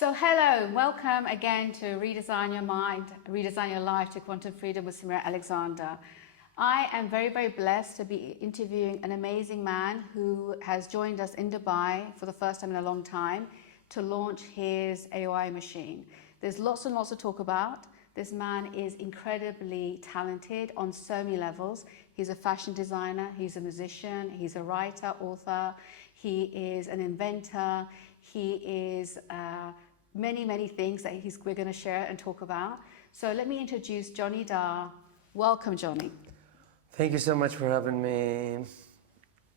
So hello, welcome again to Redesign Your Mind, Redesign Your Life to Quantum Freedom with Samira Alexander. I am very, very blessed to be interviewing an amazing man who has joined us in Dubai for the first time in a long time to launch his AOI machine. There's lots and lots to talk about. This man is incredibly talented on so many levels. He's a fashion designer, he's a musician, he's a writer, author, he is an inventor, he is many, many things that we're going to share and talk about. So let me introduce Johny Dar. Welcome, Johny. Thank you so much for having me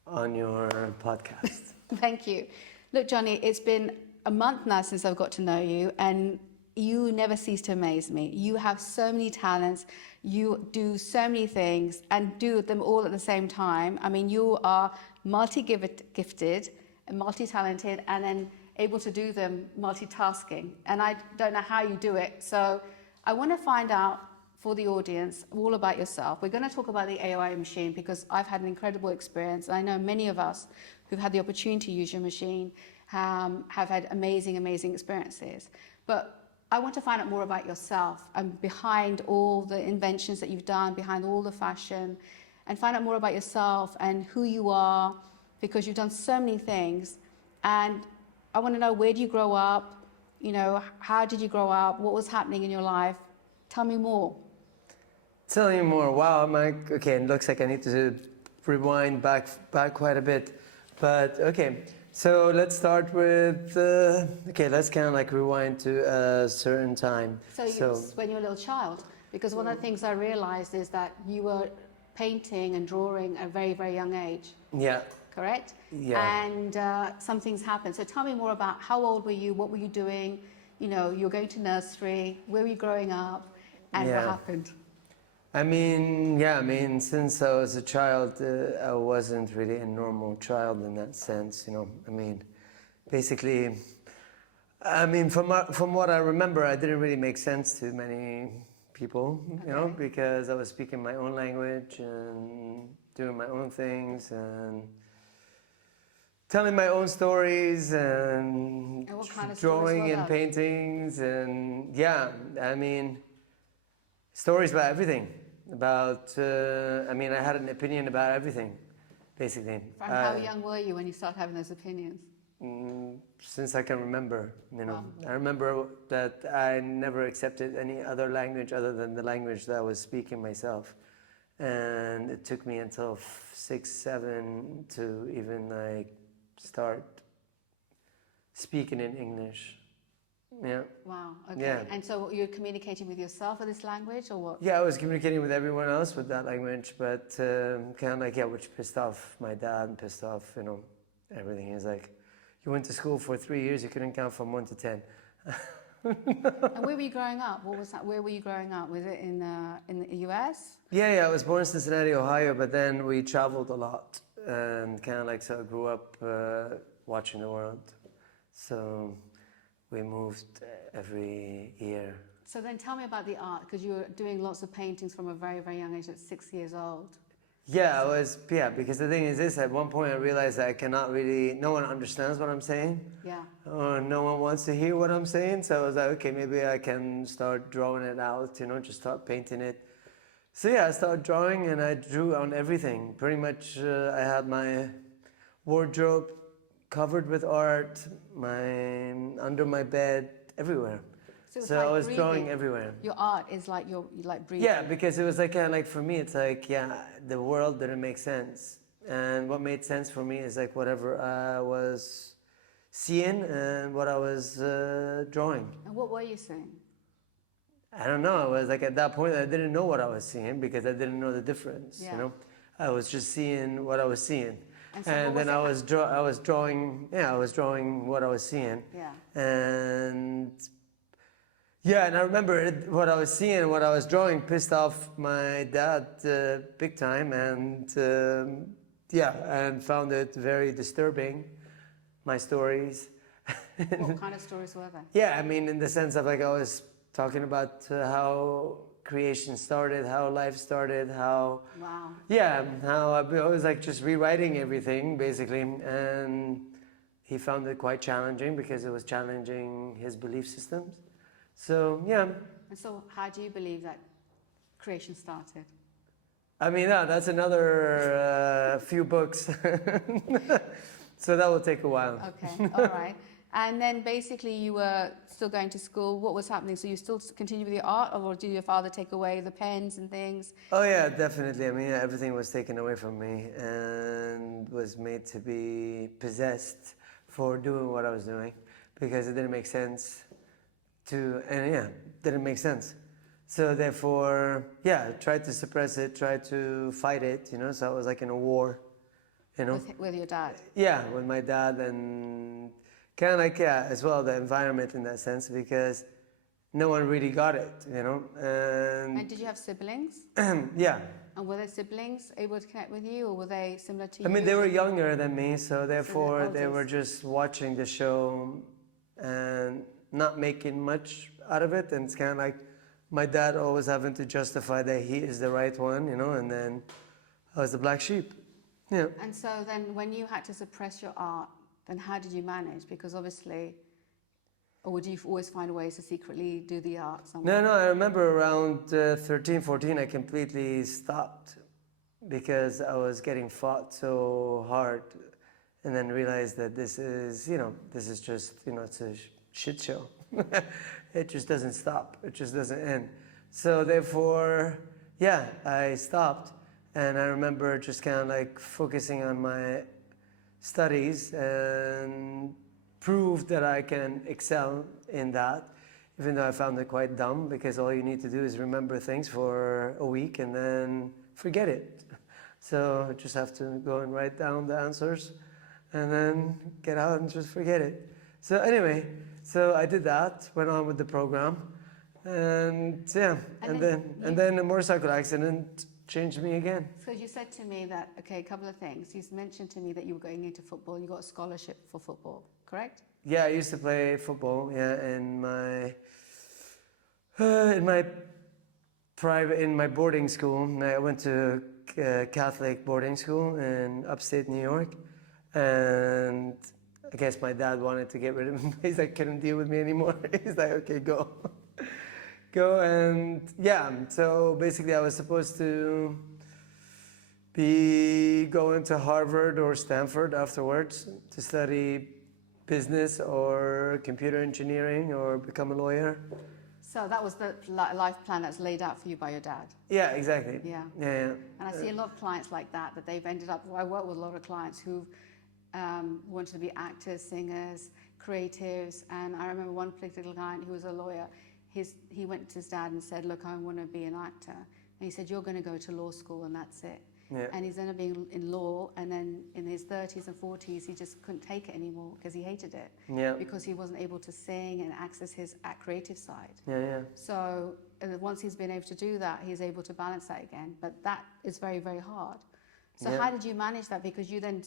on your podcast. Thank you. Look, Johny, it's been a month now since I've got to know you, and you never cease to amaze me. You have so many talents, you do so many things and do them all at the same time. I mean, you are multi-gifted and multi-talented and then able to do them multitasking. And I don't know how you do it. So I want to find out for the audience all about yourself. We're going to talk about the AOI machine because I've had an incredible experience. I know many of us who've had the opportunity to use your machine have had amazing, amazing experiences. But I want to find out more about yourself and behind all the inventions that you've done, behind all the fashion, and find out more about yourself and who you are, because you've done so many things. And I want to know, where do you grow up? You know, how did you grow up? What was happening in your life? Tell me more. Tell me more. Wow, Mike. Okay, it looks like I need to rewind back quite a bit. But okay, so let's start with, okay, let's kind of like rewind to a certain time. So when you were a little child, because one of the things I realized is that you were painting and drawing at a very, very young age. Yeah. Correct? Yeah. And some things happened. So tell me more about how old were you? What were you doing? You know, you were going to nursery. Where were you growing up? And what happened? I mean, since I was a child, I wasn't really a normal child in that sense, you know. I mean, basically, from what I remember, I didn't really make sense to many people, you know, because I was speaking my own language and doing my own things and telling my own stories and what kind of drawing and paintings and stories about everything. I had an opinion about everything, basically. From how young were you when you started having those opinions? Since I can remember, you know. I remember that I never accepted any other language other than the language that I was speaking myself. And it took me until 6, 7 to even like start speaking in English. Yeah. Wow. Okay. Yeah. And so you're communicating with yourself with this language, or what? Yeah, I was communicating with everyone else with that language, but kind of like, which pissed off my dad and pissed off, you know, everything. He's like, you went to school for 3 years, you couldn't count from 1 to 10. And where were you growing up? What was that? Where were you growing up? Was it in the US? Yeah, I was born in Cincinnati, Ohio, but then we traveled a lot and kind of like, so I grew up watching the world. So we moved every year. So then tell me about the art, because you were doing lots of paintings from a very, very young age, at 6 years old. Yeah, because the thing is this, at one point I realized that I cannot really, no one understands what I'm saying. Yeah. Or no one wants to hear what I'm saying. So I was like, okay, maybe I can start drawing it out, you know, just start painting it. So yeah, I started drawing and I drew on everything. Pretty much I had my wardrobe covered with art, under my bed, everywhere. So like I was breathing. drawing everywhere. Your art is like you like breathing. Yeah, because it was like for me, it's like, the world didn't make sense. And what made sense for me is like whatever I was seeing and what I was drawing. And what were you seeing? I don't know. I was like, at that point, I didn't know what I was seeing because I didn't know the difference, you know? I was just seeing what I was seeing. And then I was drawing what I was seeing. Yeah. And I remember what I was seeing, what I was drawing pissed off my dad big time, and and found it very disturbing, my stories. What kind of stories were they? Yeah, I mean, in the sense of like I was talking about how creation started, how life started, how... Wow. Yeah, how I was like just rewriting everything, basically, and he found it quite challenging because it was challenging his belief systems. So yeah. And so how do you believe that creation started? I mean, that's another few books. So that will take a while. Okay, all right. And then basically you were still going to school. What was happening? So you still continue with your art, or did your father take away the pens and things? Oh yeah, definitely. I mean, everything was taken away from me and was made to be possessed for doing what I was doing because it didn't make sense didn't make sense. So therefore, yeah, tried to suppress it, tried to fight it, so I was like in a war, With your dad? Yeah, with my dad and kind of like, yeah, as well, the environment in that sense because no one really got it, And did you have siblings? Yeah. And were their siblings able to connect with you, or were they similar to you? I mean, they were younger than me, so therefore they're they were just watching the show and not making much out of it. And it's kind of like my dad always having to justify that he is the right one, and then I was the black sheep. Yeah. And so then when you had to suppress your art, then how did you manage? Because obviously, or would you always find ways to secretly do the art somewhere? No, I remember around 13, 14, I completely stopped because I was getting fought so hard and then realized that this is just, it's a shit show. It just doesn't stop. It just doesn't end. So therefore, yeah, I stopped. And I remember just kind of like focusing on my studies and proved that I can excel in that, even though I found it quite dumb because all you need to do is remember things for a week and then forget it. So I just have to go and write down the answers and then get out and just forget it. So anyway, so I did that, went on with the program, and yeah, and then a motorcycle accident changed me again. So you said to me that, okay, a couple of things. You mentioned to me that you were going into football. You got a scholarship for football, correct? Yeah, I used to play football. Yeah, in my boarding school. I went to Catholic boarding school in upstate New York, and I guess my dad wanted to get rid of me. He's like, couldn't deal with me anymore. He's like, okay, go. Go. And yeah, so basically I was supposed to be going to Harvard or Stanford afterwards to study business or computer engineering or become a lawyer. So that was the life plan that's laid out for you by your dad? Yeah, exactly. Yeah. Yeah. And I see a lot of clients like that they've ended up, I work with a lot of clients who wanted to be actors, singers, creatives. And I remember one particular client who was a lawyer. He went to his dad and said, look, I want to be an actor. And he said, you're going to go to law school and that's it. Yeah. And he's ended up being in law, and then in his 30s and 40s, he just couldn't take it anymore because he hated it. Yeah. Because he wasn't able to sing and access his creative side. Yeah. So once he's been able to do that, he's able to balance that again. But that is very, very hard. So how did you manage that? Because you then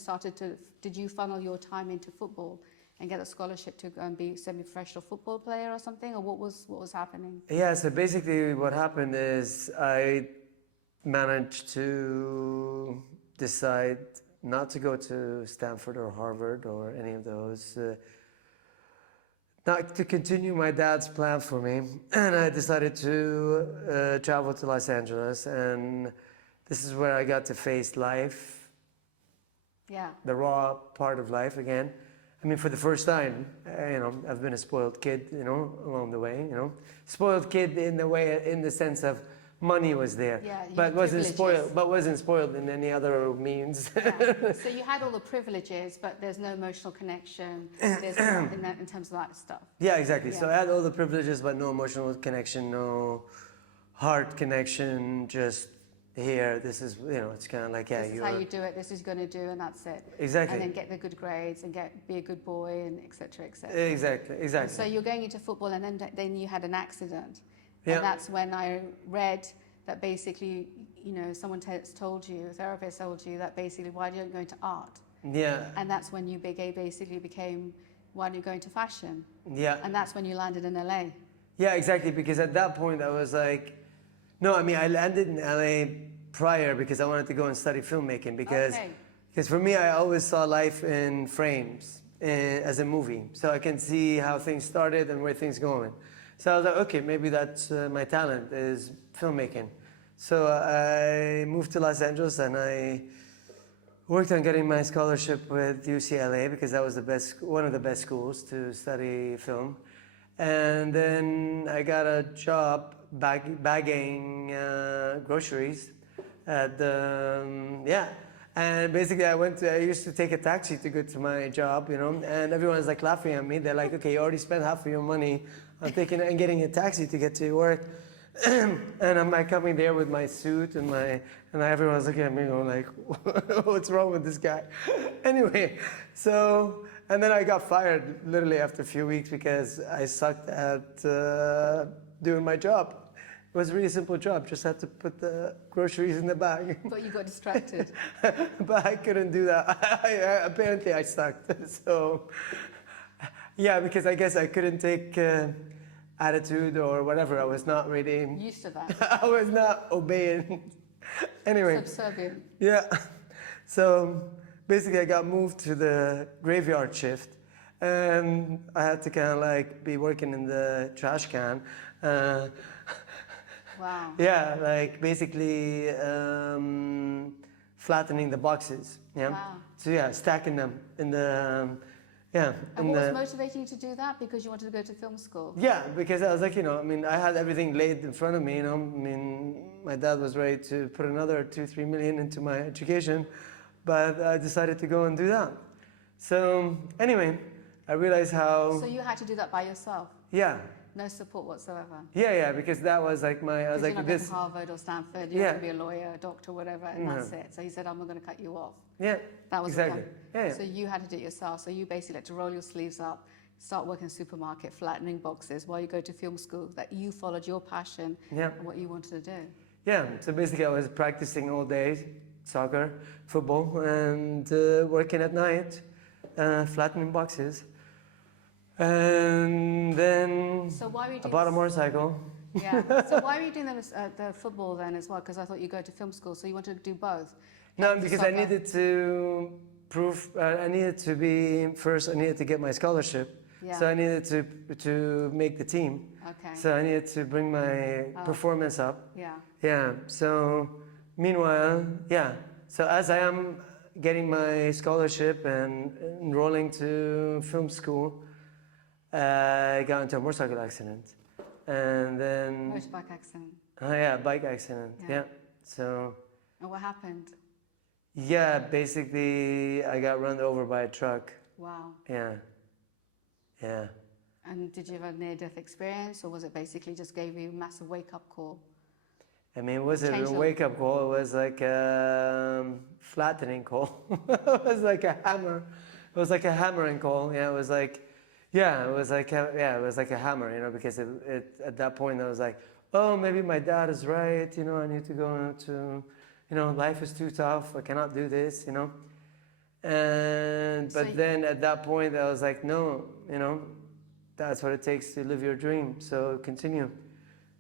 did you funnel your time into football and get a scholarship to go and be a semi-professional football player or something? Or what was happening? Yeah, so basically what happened is I managed to decide not to go to Stanford or Harvard or any of those, not to continue my dad's plan for me. And I decided to travel to Los Angeles, and this is where I got to face life. Yeah. The raw part of life again. I mean, for the first time, I've been a spoiled kid, along the way, Spoiled kid in the sense of money was there, but wasn't spoiled in any other means. Yeah. So you had all the privileges, but there's no emotional connection. There's in terms of that stuff. Yeah, exactly. Yeah. So I had all the privileges, but no emotional connection, no heart connection. Just here, this is it's kind of like this is how you do it. This is going to do, and that's it. Exactly. And then get the good grades and be a good boy, and etc. etc. Exactly. And so you're going into football, and then you had an accident. Yeah. And that's when I read that basically, someone told you, a therapist told you that basically, why don't you go into art? Yeah. And that's when you basically became, why don't you go into fashion? Yeah. And that's when you landed in LA. Yeah, exactly. Because at that point I was like, no, I mean, I landed in LA prior because I wanted to go and study filmmaking because for me, I always saw life in frames. as a movie. So I can see how things started and where things going. So I was like, okay, maybe that's my talent is filmmaking. So I moved to Los Angeles and I worked on getting my scholarship with UCLA because that was the best, one of the best schools to study film. And then I got a job bagging groceries at the, yeah. And basically I used to take a taxi to go to my job, you know, and everyone's like laughing at me. They're like, okay, you already spent half of your money on taking and getting a taxi to get to work. And I'm like coming there with my suit and everyone's looking at me going like, what's wrong with this guy? Anyway, so, and then I got fired literally after a few weeks because I sucked at doing my job. It was a really simple job, just had to put the groceries in the bag. But you got distracted. But I couldn't do that. Apparently I sucked. So, yeah, because I guess I couldn't take attitude or whatever. I was not really Used to that. I was not obeying. Anyway. Subservient. Yeah. So basically I got moved to the graveyard shift and I had to kind of like be working in the trash can. Wow. Yeah, like basically flattening the boxes. Yeah. Wow. So yeah, stacking them in the yeah. And what was motivating you to do that? Because you wanted to go to film school? Yeah, because I was like, you know, I mean, I had everything laid in front of me, you know. I mean, my dad was ready to put another 2-3 million into my education, but I decided to go and do that. So anyway, I realized how. So you had to do that by yourself? Yeah. No support whatsoever? Yeah, because that was like I was like, you're not this. going to Harvard or Stanford, you're going to be a lawyer, a doctor, whatever, and that's it. So he said, I'm not going to cut you off. Yeah, that was exactly. Yeah. So you had to do it yourself. So you basically had to roll your sleeves up, start working in a supermarket, flattening boxes while you go to film school, that you followed your passion and what you wanted to do. Yeah, so basically I was practicing all day, soccer, football, and working at night, flattening boxes. And then so why were you I bought a motorcycle. Yeah. So why were you doing the football then as well? Because I thought you go to film school, so you wanted to do both. No, because I needed to prove. I needed to be first. I needed to get my scholarship. Yeah. So I needed to make the team. Okay. So I needed to bring my performance up. Yeah. Yeah. So meanwhile, yeah. So as I am getting my scholarship and enrolling to film school, I got into a motorcycle accident, and then Motorbike accident. yeah, bike accident. Yeah. So. And what happened? Yeah, basically I got run over by a truck. Wow. Yeah. Yeah. And did you have a near-death experience, or was it basically just gave you a massive wake-up call? I mean, it wasn't a wake-up call. It was like a flattening call. It was like a hammer. It was like a hammering call. Yeah, it was like, yeah, it was like, it was like a hammer, you know, because it at that point I was like, oh, maybe my dad is right. You know, I need to go to, you know, life is too tough. I cannot do this, you know. And but then at that point I was like, no, you know, that's what it takes to live your dream. So continue.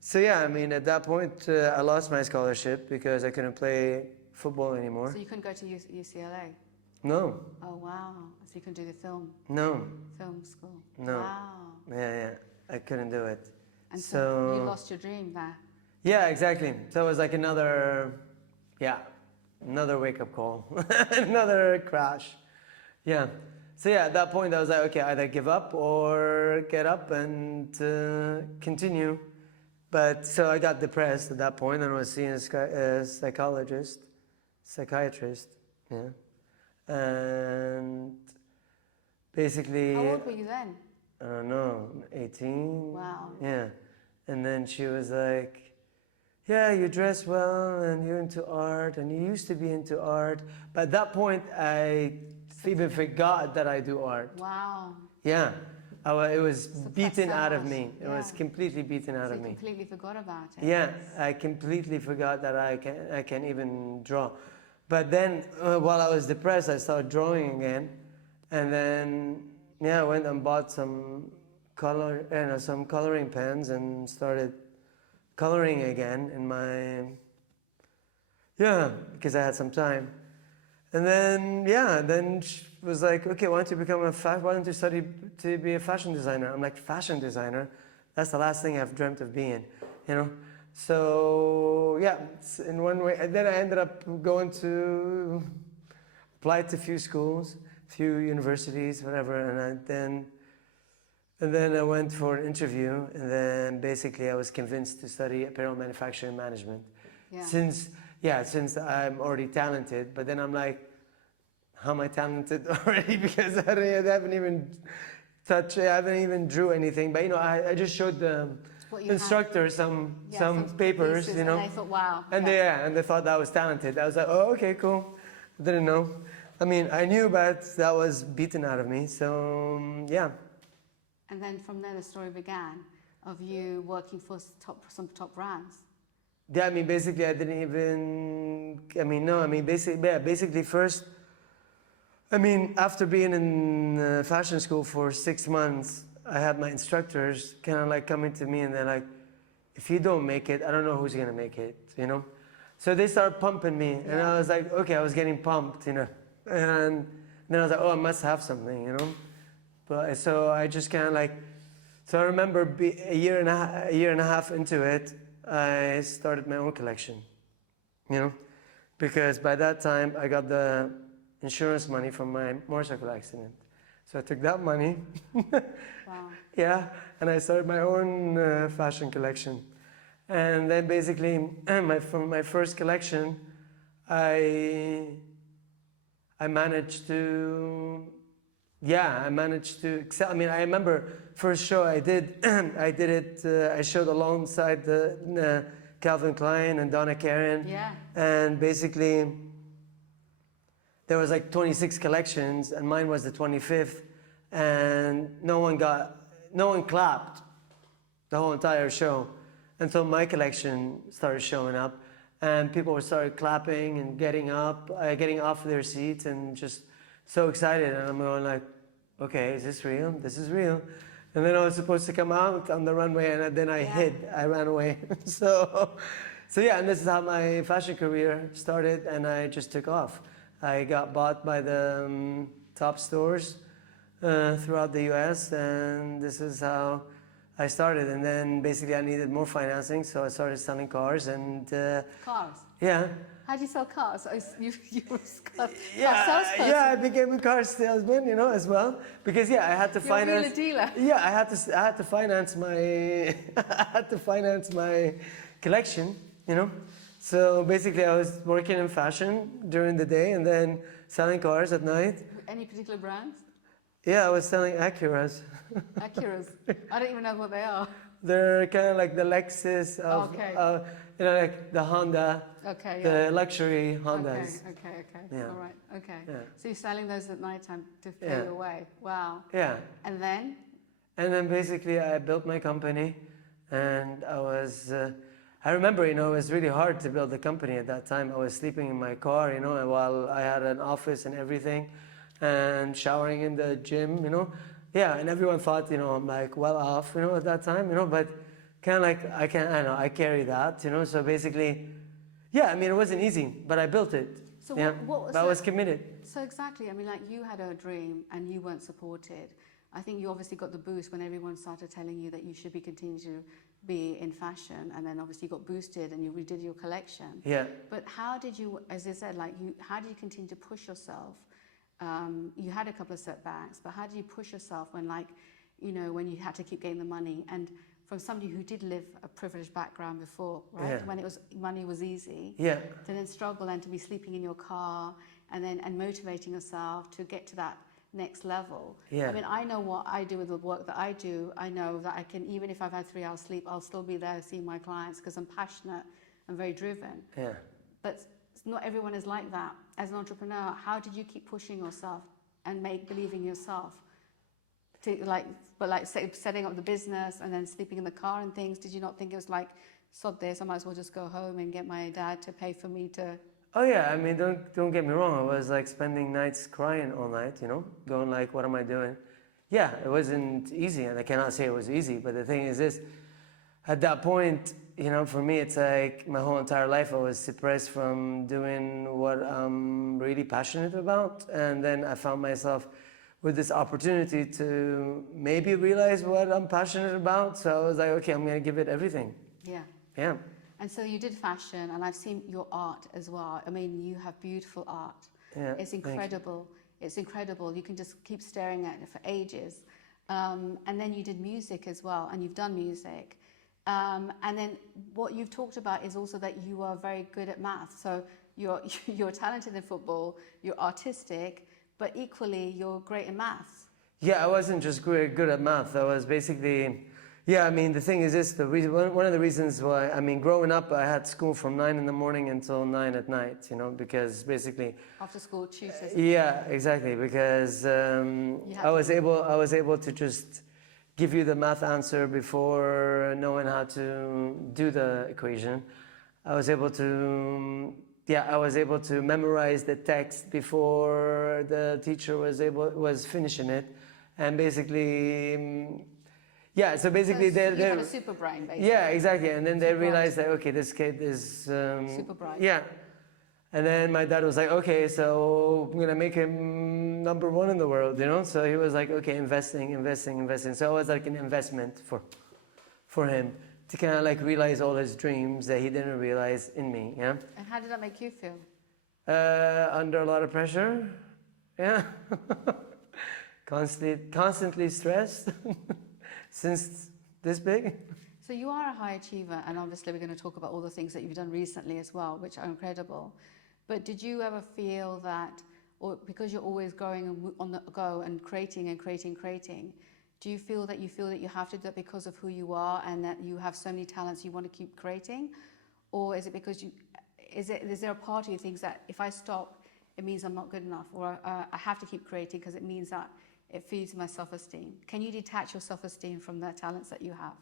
So yeah, I mean, at that point I lost my scholarship because I couldn't play football anymore. So you couldn't go to UCLA? No. Oh wow! So you couldn't do the film? No. Film school? No. Wow. Yeah, I couldn't do it. And so you lost your dream there. Yeah, exactly. So it was like another wake-up call, another crash. Yeah. So yeah, at that point I was like, okay, either give up or get up and continue. But so I got depressed at that point and I was seeing a psychiatrist. Yeah. And basically. How old were you then? I don't know, 18. Wow. Yeah. And then she was like, yeah, you dress well and you're into art and you used to be into art. But at that point, I even forgot that I do art. Wow. Yeah. It was beaten out of me. It was completely beaten out of me. You completely forgot about it. Yeah, I completely forgot that I can even draw. But then while I was depressed, I started drawing again. And then, I went and bought some coloring pens and started coloring again in my, because I had some time. And then, yeah, then she was like, okay, why don't you study to be a fashion designer? I'm like, fashion designer? That's the last thing I've dreamt of being, you know? So, yeah, in one way. And then I ended up going to apply to a few schools, few universities, whatever. And then I went for an interview. And then basically I was convinced to study apparel manufacturing management. Yeah. Since I'm already talented, but then I'm like, how am I talented already? Because I haven't even drew anything. But I just showed the instructor some papers, pieces, you know. And they thought, wow. And they thought that I was talented. I was like, oh, okay, cool. Didn't know. I mean, I knew, but that was beaten out of me. So yeah. And then from there, the story began of you working for some top brands. Yeah, I mean, basically, I didn't even. I mean, no. I mean, basically, first. I mean, after being in fashion school for 6 months, I had my instructors kind of like coming to me and they're like, if you don't make it, I don't know who's going to make it, you know? So they started pumping me and I was like, okay, I was getting pumped, you know? And then I was like, oh, I must have something, you know? But so I just kind of like, so I remember a year and a half into it, I started my own collection, you know? Because by that time I got the insurance money from my motorcycle accident. So I took that money, Wow. yeah, and I started my own fashion collection. And then basically, from my first collection, I managed to excel. I mean, I remember first show I did, I showed alongside the Calvin Klein and Donna Karan. Yeah. And basically, there was like 26 collections and mine was the 25th and no one clapped the whole entire show until my collection started showing up and people started clapping and getting off their seats and just so excited. And I'm going like, okay, is this real? This is real. And then I was supposed to come out on the runway and then I hid. I ran away. So yeah, and this is how my fashion career started and I just took off. I got bought by the top stores throughout the US and this is how I started. And then basically I needed more financing, so I started selling cars and... Cars? Yeah. How do you sell cars? You were a salesperson. Yeah, I became a car salesman, as well. Because I had to finance... You're a dealer. Yeah, I had to finance my collection, So basically I was working in fashion during the day and then selling cars at night. Any particular brands? Yeah, I was selling Acuras. Acuras? I don't even know what they are. They're kind of like the Lexus of, like the Honda, the luxury Hondas. Okay. Yeah. All right, okay. Yeah. So you're selling those at night time to pay you away. Wow. Yeah. And then? And then basically I built my company and I remember, it was really hard to build a company at that time. I was sleeping in my car, while I had an office and everything and showering in the gym, Yeah, and everyone thought, I'm like well off, at that time, but kind of like, I carry that, So basically, it wasn't easy, but I built it. So I was committed. So exactly, like you had a dream and you weren't supported. I think you obviously got the boost when everyone started telling you that you should be continuing to be in fashion, and then obviously you got boosted and you redid your collection. Yeah. But how did you, as I said, how do you continue to push yourself? You had a couple of setbacks, but how do you push yourself when when you had to keep getting the money? And from somebody who did live a privileged background before, right? Yeah. When money was easy. Yeah. To then struggle and to be sleeping in your car and motivating yourself to get to that next level. Yeah. I know what I do with the work that I do. I know that I can, even if I've had 3 hours sleep, I'll still be there seeing my clients because I'm passionate and very driven. Yeah. But not everyone is like that. As an entrepreneur, how did you keep pushing yourself and believing yourself? Setting up the business and then sleeping in the car and things, did you not think it was like, sod this, I might as well just go home and get my dad to pay for me to... Oh yeah, don't get me wrong. I was like spending nights crying all night, going like, what am I doing? Yeah, it wasn't easy, and I cannot say it was easy. But the thing is this: at that point, you know, for me, it's like my whole entire life I was suppressed from doing what I'm really passionate about. And then I found myself with this opportunity to maybe realize what I'm passionate about. So I was like, okay, I'm going to give it everything. Yeah. Yeah. And so you did fashion, and I've seen your art as well. I mean, you have beautiful art. Yeah, it's incredible. It's incredible. You can just keep staring at it for ages. And then you did music as well, and you've done music. And then what you've talked about is also that you are very good at math. So you're talented in football, you're artistic, but equally you're great in maths. Yeah, I wasn't just good at math. I was basically, yeah, I mean, the thing is this, one of the reasons why, I mean, growing up, I had school from 9 in the morning until 9 at night, you know, because basically... After school, tutors. Yeah, exactly, because I was able to just give you the math answer before knowing how to do the equation. I was able to memorize the text before the teacher was finishing it, and basically, yeah. So basically, so you have a super brain, basically. Yeah, exactly. And then they realized that okay, this kid is super bright. Yeah. And then my dad was like, okay, so I'm gonna make him #1 in the world, you know. So he was like, okay, investing. So it was like an investment for him to kind of like realize all his dreams that he didn't realize in me, yeah. And how did that make you feel? Under a lot of pressure, yeah. Constantly stressed since this big. So you are a high achiever, and obviously we're going to talk about all the things that you've done recently as well, which are incredible. But did you ever feel that, or because you're always going on the go and creating, do you feel that you have to do that because of who you are and that you have so many talents you want to keep creating? Or is it because is there a part of you thinks that if I stop, it means I'm not good enough, or I have to keep creating because it means that it feeds my self-esteem? Can you detach your self-esteem from the talents that you have?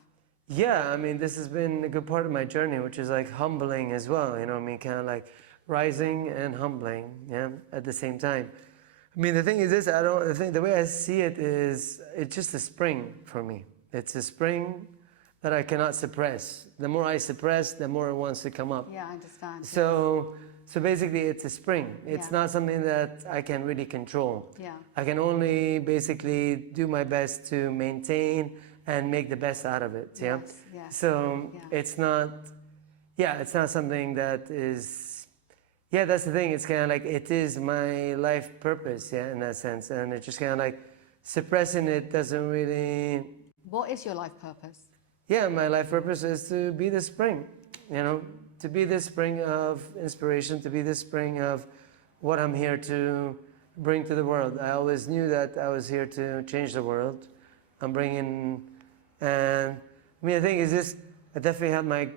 Yeah, I mean, this has been a good part of my journey, which is like humbling as well, you know what I mean, kind of like rising and humbling, yeah, at the same time. I mean, the thing is this, I think the way I see it is, it's just a spring for me. It's a spring that I cannot suppress. The more I suppress, the more it wants to come up. Yeah, I understand. So basically it's a spring. It's Yeah. not something that I can really control. Yeah. I can only basically do my best to maintain and make the best out of it, yeah? Yes, yes. So Yeah. it's not something that is, yeah, that's the thing. It's kind of like, it is my life purpose, yeah, in that sense. And it's just kind of like, suppressing it doesn't really... What is your life purpose? Yeah, my life purpose is to be the spring, you know, to be the spring of inspiration, to be the spring of what I'm here to bring to the world. I always knew that I was here to change the world. I'm bringing, and I mean, the thing is this, I definitely had my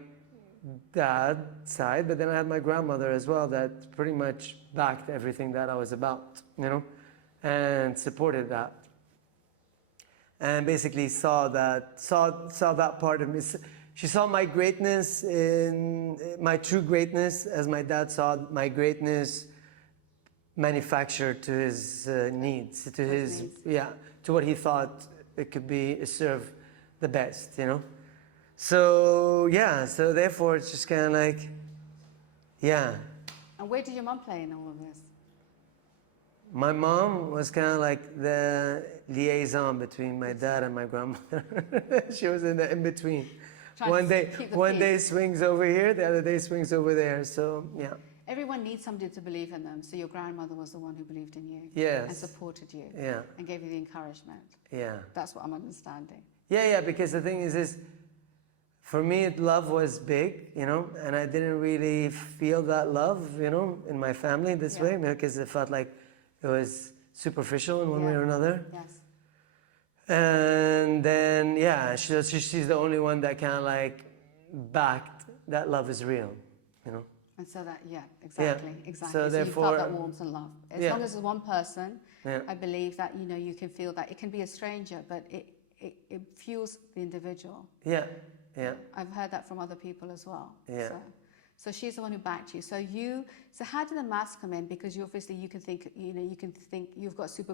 dad side, but then I had my grandmother as well that pretty much backed everything that I was about, you know, and supported that. And basically saw that part of me. She saw my greatness in my true greatness, as my dad saw my greatness manufactured to his needs, to his needs. Yeah, to what he thought it could be serve the best, you know. So yeah, so therefore it's just kind of like, yeah. And where did your mum play in all of this? My mom was kind of like the liaison between my dad and my grandmother. She was in between. One day swings over here, the other day swings over there. So yeah. Everyone needs somebody to believe in them. So your grandmother was the one who believed in you. Yes. And supported you. Yeah. And gave you the encouragement. Yeah. That's what I'm understanding. Yeah, because the thing is for me, love was big, you know, and I didn't really feel that love, you know, in my family this way, because it felt like it was superficial in one way or another. Yes. And then, yeah, she's the only one that kind of like backed that love is real, you know. And so that, exactly. So therefore, you felt that warmth and love. As long as there's one person, I believe that, you know, you can feel that. It can be a stranger, but it fuels the individual. Yeah. I've heard that from other people as well. Yeah. So she's the one who backed you. So how did the maths come in? Because you can think you've got super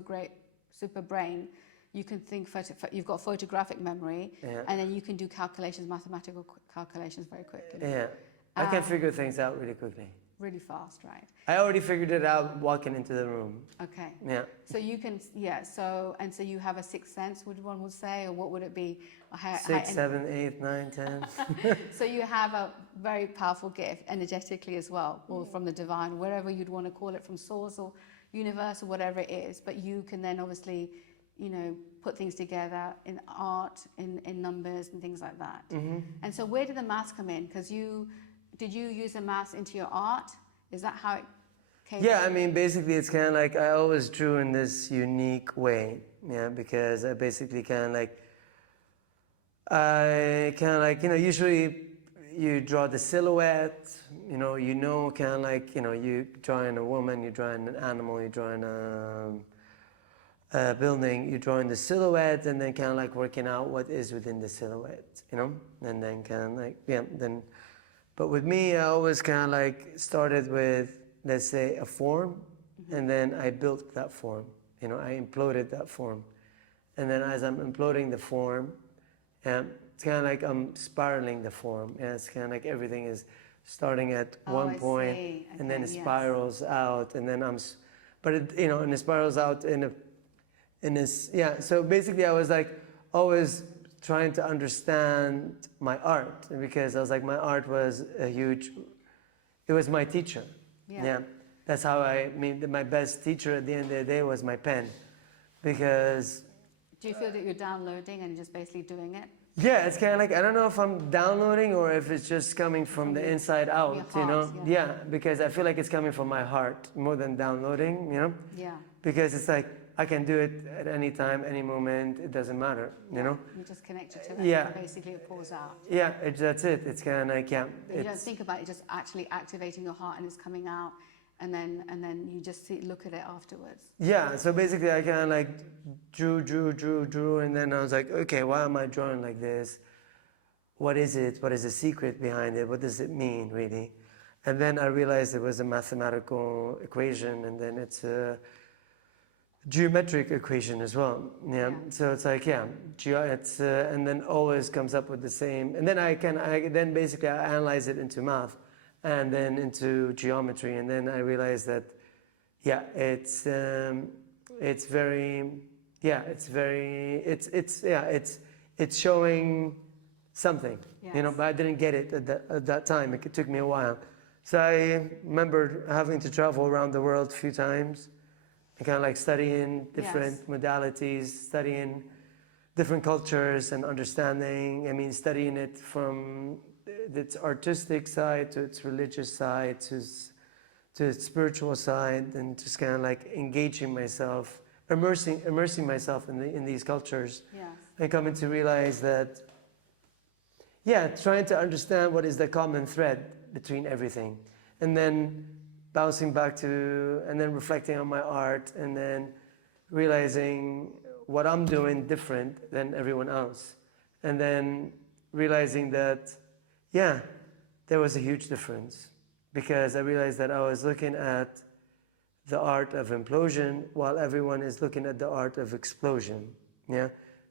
brain. You can think, you've got photographic memory, Yeah. and then you can do calculations, mathematical calculations very quickly. Yeah. I can figure things out really quickly. Really fast, right? I already figured it out walking into the room. Okay. Yeah. So you can, so you have a sixth sense, one would say, or what would it be? 6, 7, 8, 9, 10. So you have a very powerful gift energetically as well, or from the divine, wherever you'd want to call it, from source or universe or whatever it is. But you can then obviously, put things together in art, in numbers and things like that. Mm-hmm. And so where did the maths come in? Because did you use the maths into your art? Is that how it came? Yeah, I mean, basically, it's kind of like I always drew in this unique way. Yeah, because I basically usually you draw the silhouette, kind of like, you draw in a woman, you draw in an animal, you draw in a building, you draw in the silhouette, and then kind of like working out what is within the silhouette, and then kind of like, but with me, I always kind of like started with, let's say, a form, and then I built that form, I imploded that form. And then as I'm imploding the form, it's kind of like I'm spiraling the form. Yeah, it's kind of like everything is starting at one point, and then it spirals out, and then and it spirals out in this, so basically I was like always trying to understand my art, because I was like, my art was it was my teacher. Yeah. That's how my best teacher at the end of the day was my pen, because... Do you feel that you're downloading and just basically doing it? Yeah, it's kind of like, I don't know if I'm downloading or if it's just coming from the inside out, heart, Yeah, because I feel like it's coming from my heart more than downloading, Yeah. Because it's like, I can do it at any time, any moment, it doesn't matter, You just connect it to that. Yeah. Basically it pours out. Yeah, that's it. It's kind of like, You don't think about it, just actually activating your heart and it's coming out, and then you just look at it afterwards. Yeah, so basically I kind of like drew, and then I was like, okay, why am I drawing like this? What is it? What is the secret behind it? What does it mean, really? And then I realized it was a mathematical equation, and then it's a geometric equation as well. Yeah. So it's like, it's and then always comes up with the same. And then I basically analyze it into math, and then into geometry, and then I realized that, it's showing something, but I didn't get it at that time. It took me a while. So I remember having to travel around the world a few times, and kind of like studying different modalities, studying different cultures and understanding, studying it from its artistic side to its religious side to its spiritual side, and just kind of like engaging myself, immersing myself in these cultures, and coming to realize that, trying to understand what is the common thread between everything, and then bouncing back to, and then reflecting on my art, and then realizing what I'm doing different than everyone else, and then realizing that, there was a huge difference, because I realized that I was looking at the art of implosion while everyone is looking at the art of explosion.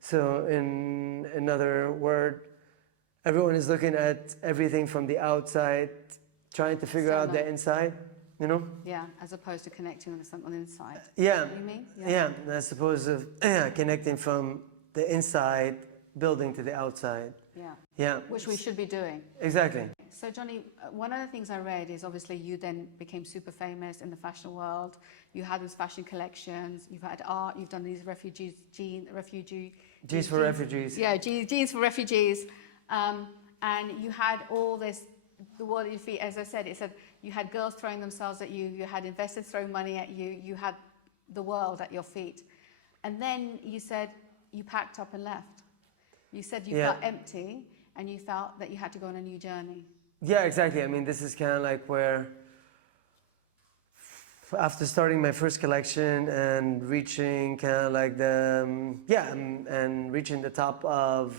So in another word, everyone is looking at everything from the outside, trying to figure out the inside, Yeah, as opposed to connecting with something on the inside. Yeah. You mean? As opposed to connecting from the inside, building to the outside. Yeah. Which we should be doing. Exactly. So Johny, one of the things I read is obviously you then became super famous in the fashion world. You had these fashion collections, you've had art, you've done these jeans for refugees. Yeah, jeans for refugees. And you had all this, the world at your feet, as I said, it said you had girls throwing themselves at you, you had investors throwing money at you, you had the world at your feet. And then you said you packed up and left. You said you felt empty and you felt that you had to go on a new journey. Yeah, exactly. This is kind of like where, after starting my first collection and reaching kind of like and reaching the top of,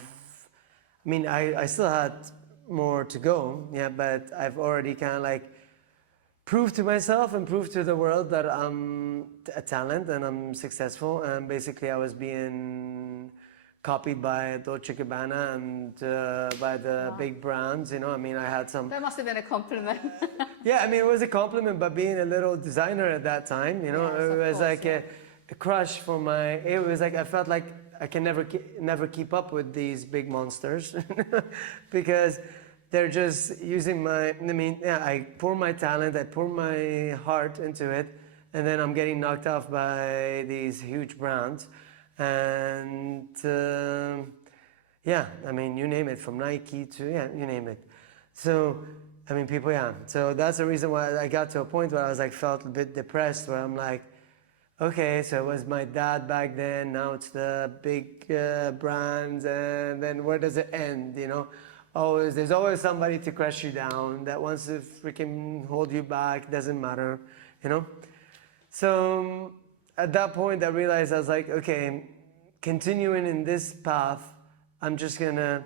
I still had more to go, but I've already kind of like prove to myself and prove to the world that I'm a talent and I'm successful. And basically, I was being copied by Dolce Gabbana and by the big brands. You know, I mean, I had some. That must have been a compliment. Yeah, I mean, it was a compliment, but being a little designer at that time, you know, Yes, it of was course, like yeah. a crush for my. It was like I felt like I can never keep up with these big monsters because they're just using my. I mean, yeah, I pour my talent, I pour my heart into it, and then I'm getting knocked off by these huge brands, and yeah, I mean, you name it, from Nike to yeah, you name it. So, I mean, people, yeah. So that's the reason why I got to a point where I was like, felt a bit depressed, where I'm like, okay, so it was my dad back then, now it's the big brands, and then where does it end, you know? There's always somebody to crush you down that wants to freaking hold you back, doesn't matter, you know? So at that point, I realized I was like, okay, continuing in this path, I'm just gonna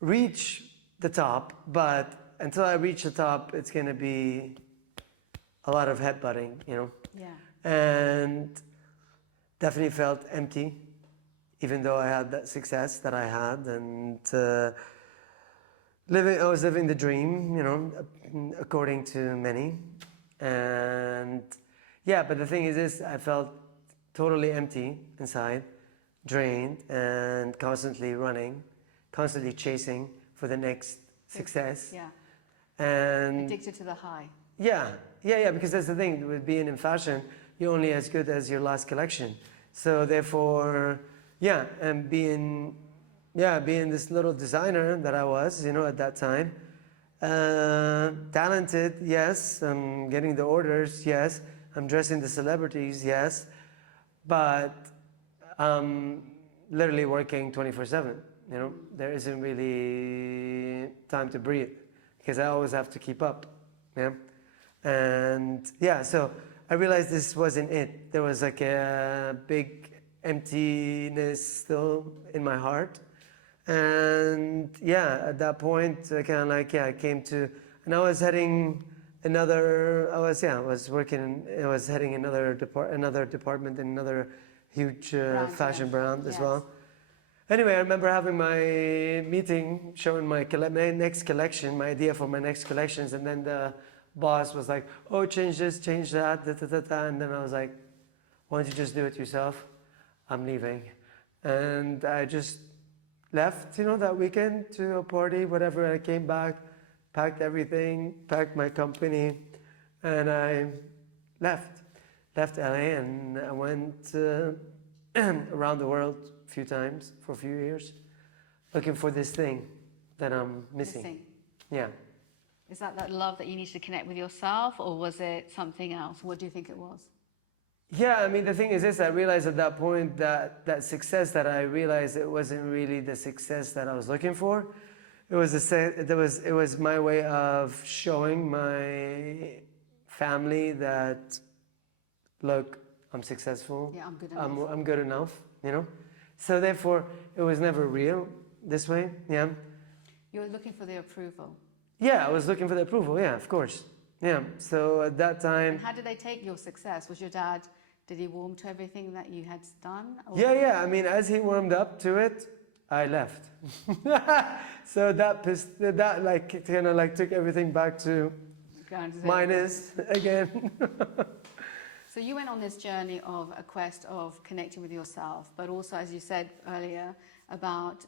reach the top, but until I reach the top, it's gonna be a lot of headbutting, you know? Yeah. And definitely felt empty, even though I had that success that I had, and I was living the dream, you know, according to many, and yeah. But the thing is, this I felt totally empty inside, drained, and constantly running, constantly chasing for the next success, Yeah. and Addicted to the high. yeah, because that's the thing with being in fashion, you're only as good as your last collection. So therefore, yeah, and being this little designer that I was, you know, at that time, talented, yes, I'm getting the orders, yes, I'm dressing the celebrities, yes, but I'm literally working 24/7, you know, there isn't really time to breathe because I always have to keep up, yeah. And yeah, so I realized this wasn't it. There was like a big emptiness still in my heart. And yeah, at that point, I kind of like, yeah, I came to, and I was heading I was heading another department in another huge Brand, fashion yeah. brand as Yes. well. Anyway, I remember having my meeting, showing my next collection, my idea for my next collections, and then the boss was like, "Oh, change this, change that, da, da, da, da." And then I was like, "Why don't you just do it yourself? I'm leaving." And I just left, you know, that weekend to a party, whatever. I came back, packed everything, packed my company, and I left LA, and I went around the world a few times for a few years, looking for this thing that I'm missing. Yeah. Is that love that you need to connect with yourself, or was it something else? What do you think it was? Yeah, I mean, the thing is this, I realized at that point that success that I realized it wasn't really the success that I was looking for. It was my way of showing my family that, look, I'm successful. Yeah, I'm good enough. I'm good enough, you know? So therefore, it was never real this way, yeah. You were looking for the approval. Yeah, I was looking for the approval, yeah, of course. Yeah, so at that time... And how did they take your success? Was your dad, did he warm to everything that you had done? Or? Yeah, I mean, as he warmed up to it, I left. So that like kind of like took everything back to minus again. So you went on this journey of a quest of connecting with yourself, but also, as you said earlier, about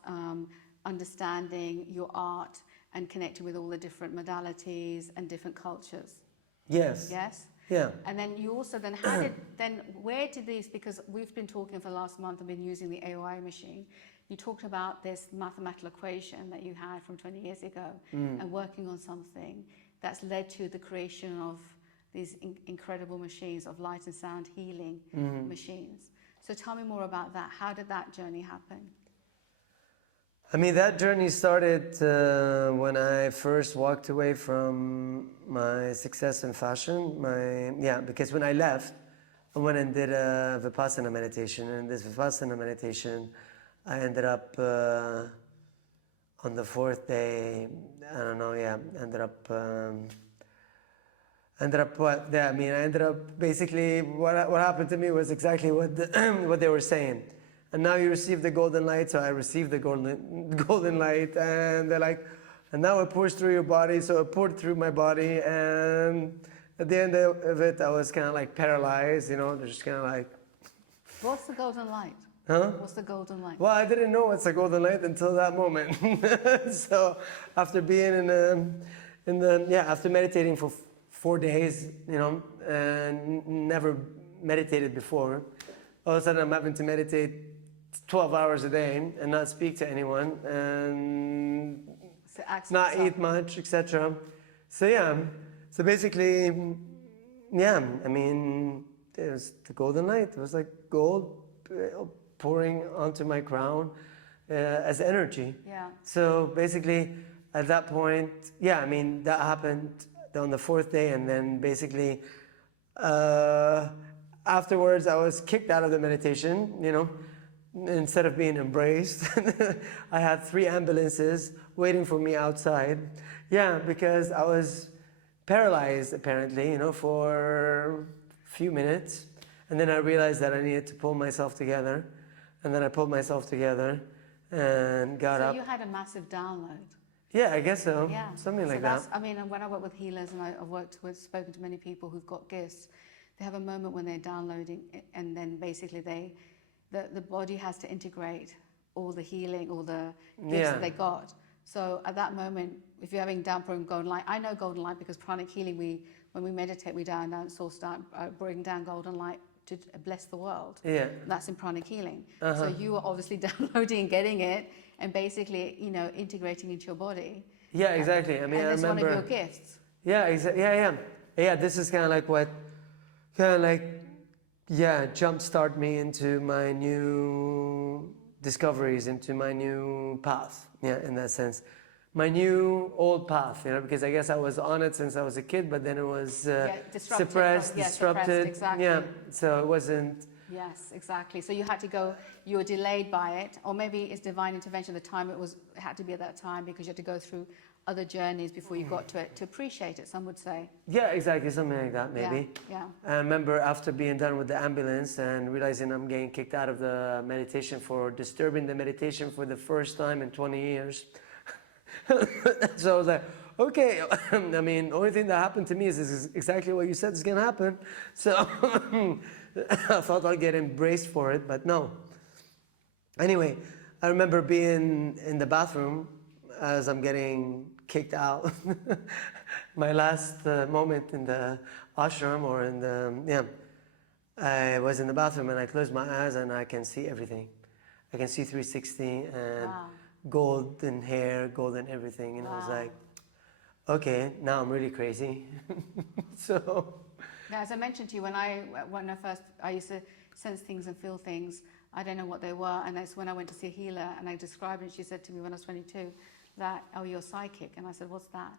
understanding your art and connecting with all the different modalities and different cultures. Yes. Yes? Yeah. And then you also where did these, because we've been talking for the last month, I've been using the AOI machine. You talked about this mathematical equation that you had from 20 years ago and working on something that's led to the creation of these incredible machines of light and sound healing machines. So tell me more about that. How did that journey happen? I mean, that journey started when I first walked away from my success in fashion. Because when I left, I went and did a Vipassana meditation. And this Vipassana meditation, I ended up ended up what? Yeah, I mean, I ended up basically what happened to me was exactly what what they were saying. And now you receive the golden light, so I received the golden light, and they're like, and now it pours through your body, so it poured through my body, and at the end of it, I was kind of like paralyzed, you know, just kind of like. What's the golden light? Huh? What's the golden light? Well, I didn't know what's a golden light until that moment. So after being after meditating for 4 days, you know, and never meditated before, all of a sudden I'm having to meditate 12 hours a day and not speak to anyone and So ask not yourself. eat much, etc. So yeah, so basically, yeah, I mean, it was the golden light. It was like gold pouring onto my crown as energy. Yeah. So basically, at that point, yeah, I mean, that happened on the 4th day, and then basically afterwards, I was kicked out of the meditation, you know. Instead of being embraced, I had 3 ambulances waiting for me outside. Yeah, because I was paralyzed, apparently, you know, for a few minutes. And then I realized that I needed to pull myself together. And then I pulled myself together and got up. So you had a massive download. Yeah, I guess so. Yeah. Something So like that's, that. I mean, when I work with healers and I've spoken to many people who've got gifts, they have a moment when they're downloading and then basically the body has to integrate all the healing, all the gifts that they got. So at that moment, if you're having downpouring golden light, I know golden light because pranic healing, when we meditate, we source down, bring down golden light to bless the world. Yeah. That's in pranic healing. So you are obviously downloading and getting it and basically, you know, integrating into your body. Yeah, exactly. I mean, and I that's remember. one of your gifts. Yeah, yeah. This is kind of like what, jumpstart me into my new discoveries, into my new path. Yeah, in that sense, my new old path. You know, because I guess I was on it since I was a kid, but then it was suppressed, disrupted. Exactly. Yeah, so it wasn't. Yes, exactly. So you had to go. You were delayed by it, or maybe it's divine intervention. The time it had to be at that time because you had to go through other journeys before you got to it to appreciate it, some would say. Yeah, exactly, something like that, maybe. Yeah. I remember after being done with the ambulance and realizing I'm getting kicked out of the meditation for disturbing the meditation for the first time in 20 years. So I was like, okay, I mean, the only thing that happened to me is exactly what you said is going to happen. So I thought I'd get embraced for it, but no. Anyway, I remember being in the bathroom as I'm getting kicked out. My last moment in the ashram or in the, I was in the bathroom and I closed my eyes and I can see everything. I can see 360 and golden hair, golden everything. And I was like, okay, now I'm really crazy. So. Yeah, as I mentioned to you, when I used to sense things and feel things, I don't know what they were. And that's when I went to see a healer and I described it. She said to me when I was 22 that, oh, you're psychic. And I said, what's that?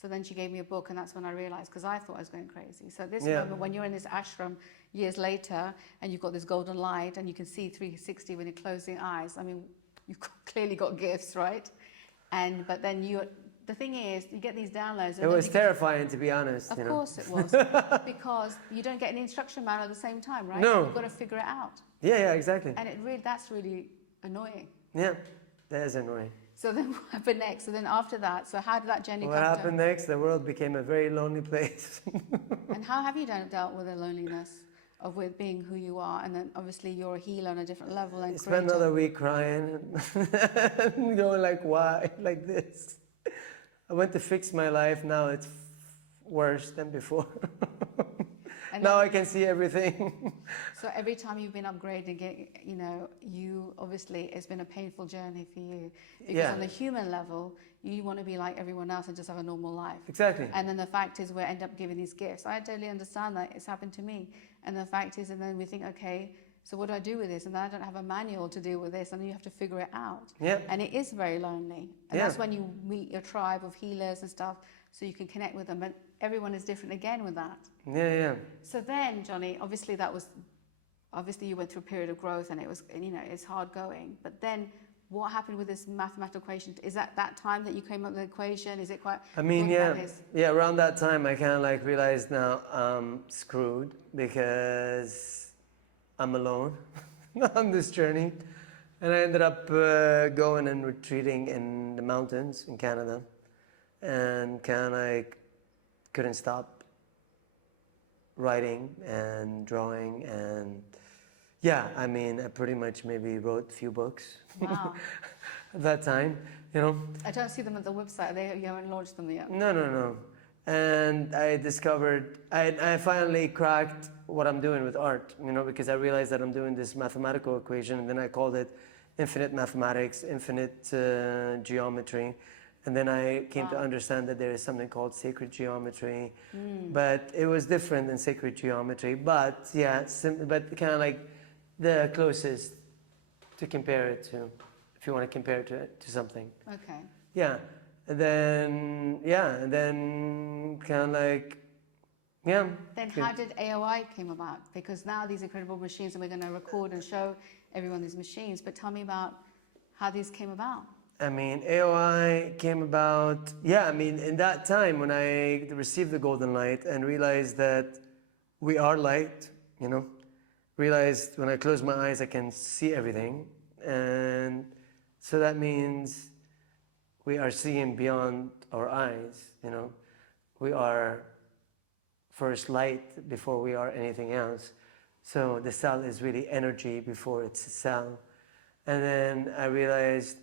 So then she gave me a book and that's when I realized, because I thought I was going crazy. So this moment when you're in this ashram years later and you've got this golden light and you can see 360 when you're closing eyes, I mean, you've clearly got gifts, right? But then the thing is, you get these downloads. It was terrifying, to be honest. Of course it was. Because you don't get an instruction manual at the same time, right? No. You've got to figure it out. Yeah, exactly. And that's really annoying. Yeah, that is annoying. So then what happened next? So then after that, so how did that journey What happened next? The world became a very lonely place. And how have you dealt with the loneliness with being who you are? And then obviously you're a healer on a different level. And spent another week crying and going like, why like this? I went to fix my life. Now it's worse than before. Now I can see everything. So every time you've been upgrading, you obviously, it's been a painful journey for you. Because on the human level, you want to be like everyone else and just have a normal life. Exactly. And then the fact is we end up giving these gifts. I totally understand that. It's happened to me. And the fact is, and then we think, okay, so what do I do with this? And then I don't have a manual to deal with this. And then you have to figure it out. Yeah. And it is very lonely. And that's when you meet your tribe of healers and stuff, so you can connect with them. But everyone is different again with that. Yeah. So then, Johnny, obviously you went through a period of growth and it was, it's hard going. But then what happened with this mathematical equation? Is that time that you came up with the equation? Is it quite? I mean, what yeah, that is? yeah. Around that time, I kind of like realized now I'm screwed because I'm alone on this journey, and I ended up going and retreating in the mountains in Canada, and kind of like couldn't stop writing and drawing, and yeah, I mean, I pretty much maybe wrote a few books Wow. at that time, you know. I don't see them at the website. You haven't launched them yet. No. And I discovered, I finally cracked what I'm doing with art, you know, because I realized that I'm doing this mathematical equation, and then I called it infinite mathematics, infinite geometry. And then I came to understand that there is something called sacred geometry, but it was different than sacred geometry. But yeah, but kind of like the closest to compare it to, if you want to compare it to something. Okay. Yeah, and then kind of like, yeah. Then how did AOI came about? Because now these incredible machines, and we're going to record and show everyone these machines. But tell me about how these came about. I mean, AOI came about, yeah, I mean, in that time when I received the golden light and realized that we are light, you know, realized when I close my eyes, I can see everything. And so that means we are seeing beyond our eyes, you know. We are first light before we are anything else. So the cell is really energy before it's a cell. And then I realized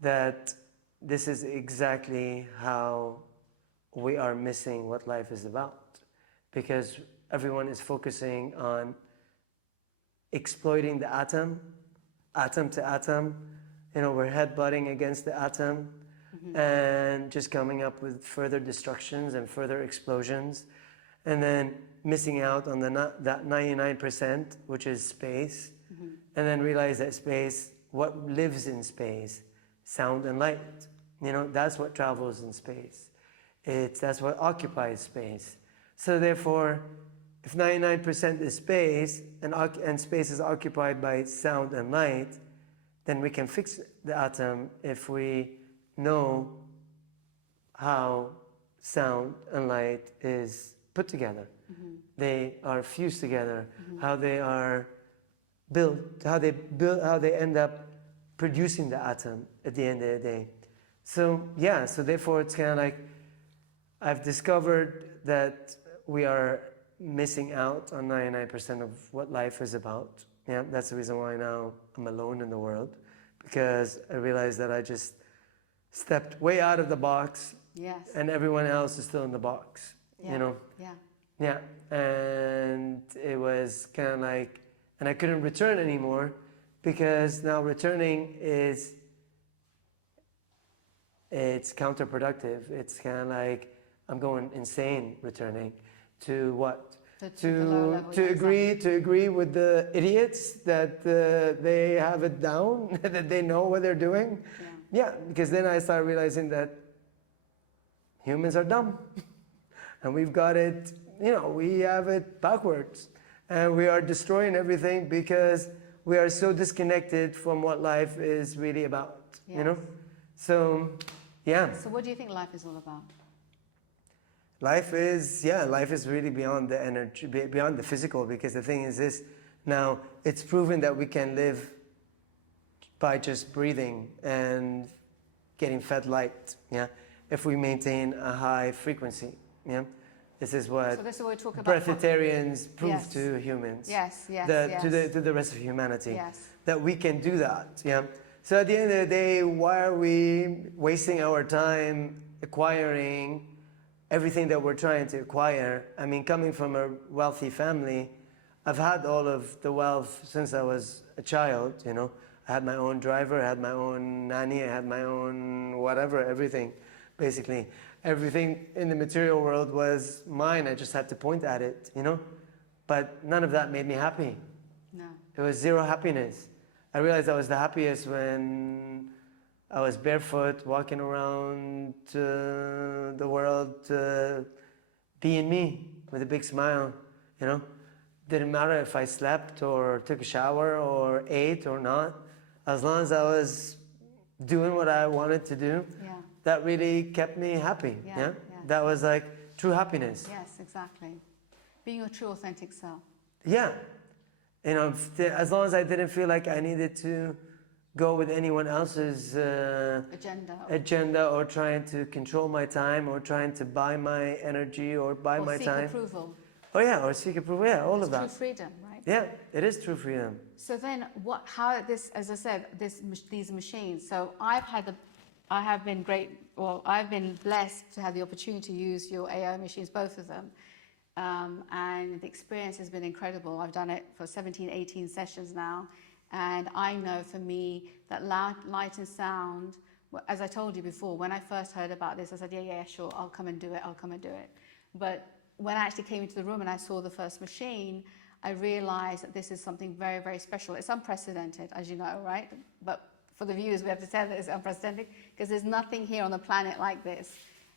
that this is exactly how we are missing what life is about, because everyone is focusing on exploiting the atom to atom. You know, we're headbutting against the atom and just coming up with further destructions and further explosions, and then missing out on that 99%, which is space, and then realize that space, what lives in space, sound and light. You know, that's what travels in space. That's what occupies space. So therefore, if 99% is space and space is occupied by sound and light, then we can fix the atom if we know how sound and light is put together. They are fused together, how they are built, how they end up producing the atom at the end of the day. So yeah, so therefore it's kind of like I've discovered that we are missing out on 99% of what life is about. Yeah, that's the reason why now I'm alone in the world, because I realized that I just stepped way out of the box. Yes. And everyone else is still in the box. Yeah. You know. Yeah. And it was kind of like, and I couldn't return anymore, because now returning it's counterproductive. It's kind of like I'm going insane returning to what? To agree with the idiots that they have it down, that they know what they're doing. Yeah, because then I started realizing that humans are dumb. And we've got it, you know, we have it backwards. And we are destroying everything because we are so disconnected from what life is really about, you know? So, yeah. So what do you think life is all about? Life is really beyond the energy, beyond the physical, because the thing is this, now it's proven that we can live by just breathing and getting fed light, yeah, if we maintain a high frequency, yeah. This is what breatharians prove to humans. To the rest of humanity. That we can do that, yeah. So at the end of the day, why are we wasting our time acquiring everything that we're trying to acquire? I mean, coming from a wealthy family, I've had all of the wealth since I was a child, you know. I had my own driver, I had my own nanny, I had my own whatever, everything, basically. Everything in the material world was mine. I just had to point at it, you know. But none of that made me happy. No. It was zero happiness. I realized I was the happiest when I was barefoot, walking around the world, being me, with a big smile, you know. Didn't matter if I slept or took a shower or ate or not. As long as I was doing what I wanted to do, Yeah. that really kept me happy. Yeah, Yeah, yeah. that was like true happiness. Yes, exactly. Being your true authentic self. Yeah, you know, as long as I didn't feel like I needed to go with anyone else's agenda or trying to control my time or trying to buy my energy or buy my seek time. Approval. Oh yeah, or seek approval. Yeah, all of that. True freedom, right? Yeah, it is true freedom. So then, how this, as I said, these machines. So I've been blessed to have the opportunity to use your AOI machines, both of them. And the experience has been incredible. I've done it for 17, 18 sessions now. And I know for me that light and sound, as I told you before, when I first heard about this, I said, yeah, sure, I'll come and do it. But when I actually came into the room and I saw the first machine, I realized that this is something very, very special. It's unprecedented, as you know, right? But for the viewers, we have to tell that it's unprecedented because there's nothing here on the planet like this.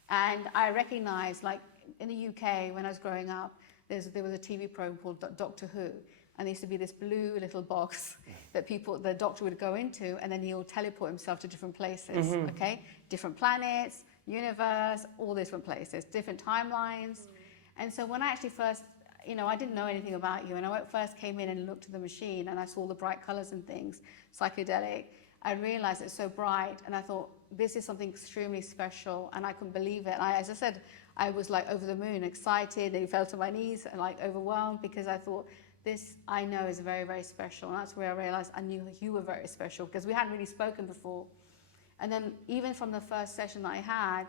And I recognize, like in the UK, when I was growing up, there was a TV program called Doctor Who. And there used to be this blue little box that the doctor would go into, and then he'll teleport himself to different places, okay? Different planets, universe, all different places, different timelines. And so when I actually first, I didn't know anything about you, and I first came in and looked at the machine, and I saw the bright colors and things, psychedelic, I realized it's so bright, and I thought, this is something extremely special, and I couldn't believe it. And as I said, I was like over the moon, excited, and fell to my knees, and like overwhelmed, because I thought, this I know is very, very special. And that's where I realized I knew you were very special, because we hadn't really spoken before. And then even from the first session that I had,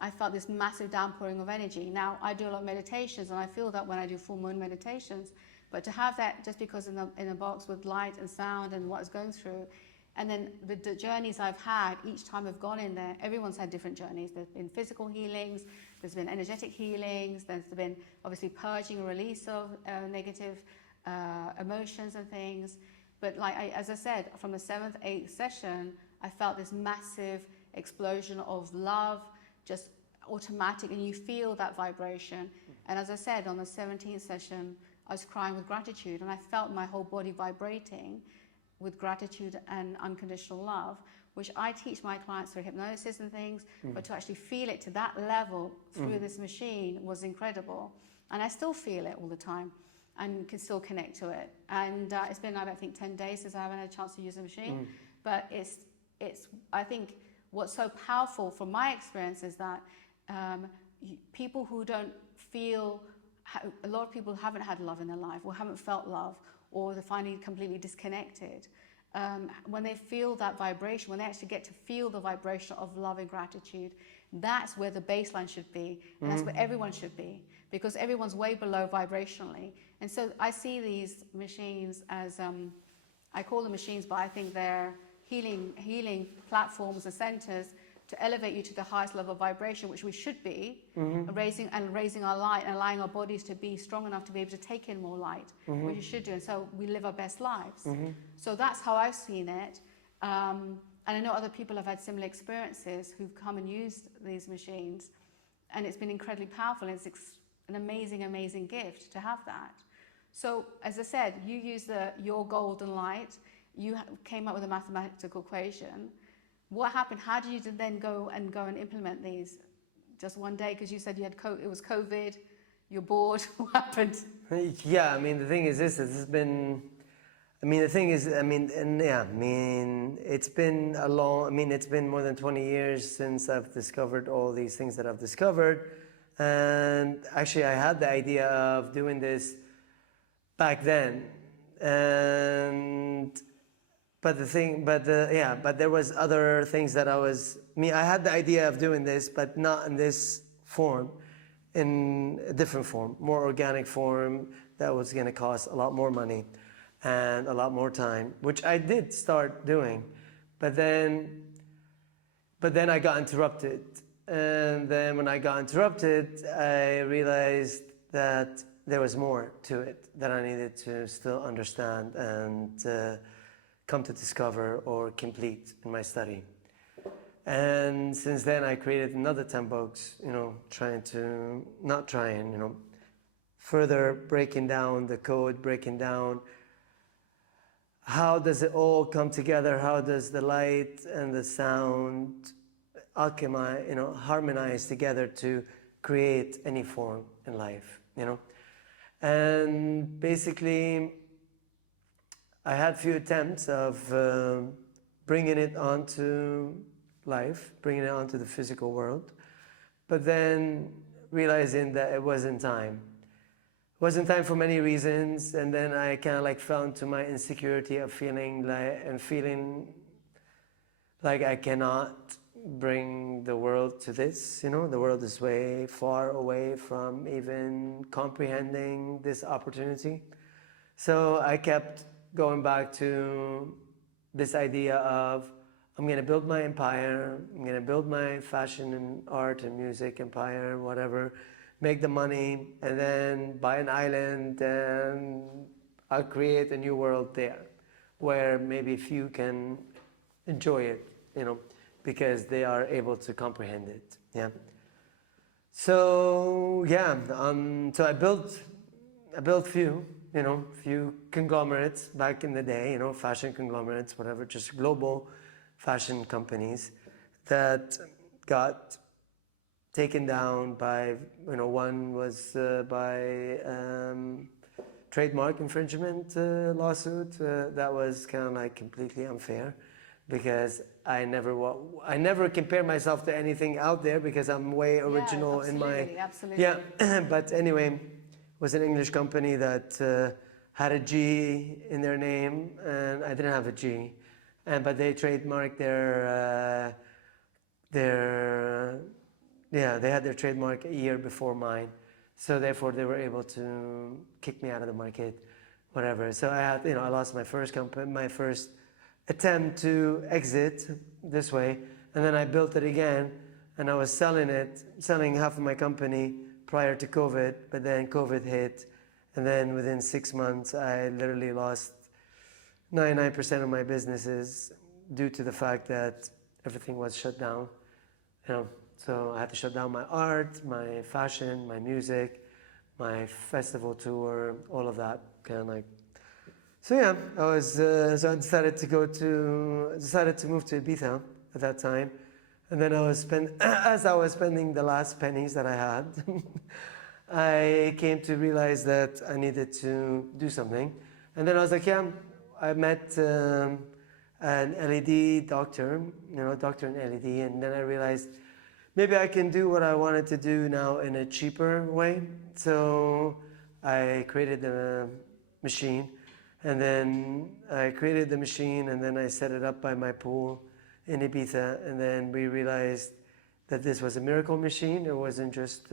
I felt this massive downpouring of energy. Now, I do a lot of meditations, and I feel that when I do full moon meditations, but to have that just because in a box with light and sound and what I was going through, and then the journeys I've had, each time I've gone in there, everyone's had different journeys. There's been physical healings, there's been energetic healings, there's been obviously purging and release of negative emotions and things. But as I said, from the 7th, 8th session, I felt this massive explosion of love, just automatic, and you feel that vibration. And as I said, on the 17th session, I was crying with gratitude, and I felt my whole body vibrating with gratitude and unconditional love, which I teach my clients through hypnosis and things, but to actually feel it to that level through this machine was incredible. And I still feel it all the time and can still connect to it. And it's been, I think, 10 days since I haven't had a chance to use the machine. But I think what's so powerful from my experience is that people who don't feel, a lot of people haven't had love in their life or haven't felt love, or they're finding completely disconnected. When they feel that vibration, when they actually get to feel the vibration of love and gratitude, that's where the baseline should be, and that's where everyone should be, because everyone's way below vibrationally. And so I see these machines as, I call them machines, but I think they're healing platforms and centers to elevate you to the highest level of vibration, which we should be, raising our light and allowing our bodies to be strong enough to be able to take in more light, which we should do. And so we live our best lives. So that's how I've seen it. And I know other people have had similar experiences who've come and used these machines, and it's been incredibly powerful. And it's an amazing, amazing gift to have that. So as I said, you use your golden light. You came up with a mathematical equation. What happened? How did you then go and implement these? Just one day, because you said you had it was COVID, you're bored. What happened? Yeah, I mean, the thing is this has been, I mean, the thing is, I mean, and yeah, I mean, it's been it's been more than 20 years since I've discovered all these things that I've discovered. And actually, I had the idea of doing this back then. But there was other things that I had the idea of doing this, but not in this form, in a different form, more organic form that was going to cost a lot more money and a lot more time, which I did start doing. But then I got interrupted. And then when I got interrupted, I realized that there was more to it that I needed to still understand and come to discover or complete in my study. And since then I created another 10 books, further breaking down the code, breaking down how does it all come together? How does the light and the sound alchemize, harmonize together to create any form in life, And basically, I had few attempts of bringing it onto life, bringing it onto the physical world, but then realizing that it wasn't time. It wasn't time for many reasons, and then I kind of fell into my insecurity of feeling like I cannot bring the world to this. The world is way far away from even comprehending this opportunity. So I kept going back to this idea of, I'm going to build my empire, I'm going to build my fashion and art and music empire, whatever, make the money, and then buy an island, and I'll create a new world there, where maybe few can enjoy it, because they are able to comprehend it, yeah. So, yeah, so I built few conglomerates back in the day, fashion conglomerates, whatever, just global fashion companies that got taken down by, one was by trademark infringement lawsuit. That was kind of completely unfair, because I never compare myself to anything out there, because I'm way original in my... Absolutely. Yeah, but anyway, it was an English company that had a G in their name, and I didn't have a G. But they trademarked they had their trademark a year before mine. So therefore they were able to kick me out of the market, whatever. So I lost my first attempt to exit this way, and then I built it again, and I was selling half of my company prior to COVID, but then COVID hit, and then within 6 months I literally lost 99% of my businesses due to the fact that everything was shut down. So I had to shut down my art, my fashion, my music, my festival tour, all of that So yeah, I decided to move to Ibiza at that time, and then as I was spending the last pennies that I had, I came to realize that I needed to do something, and then I was like, yeah, I met an LED doctor, doctor in LED, and then I realized maybe I can do what I wanted to do now in a cheaper way. So I created the machine, and then I set it up by my pool in Ibiza, and then we realized that this was a miracle machine. It wasn't just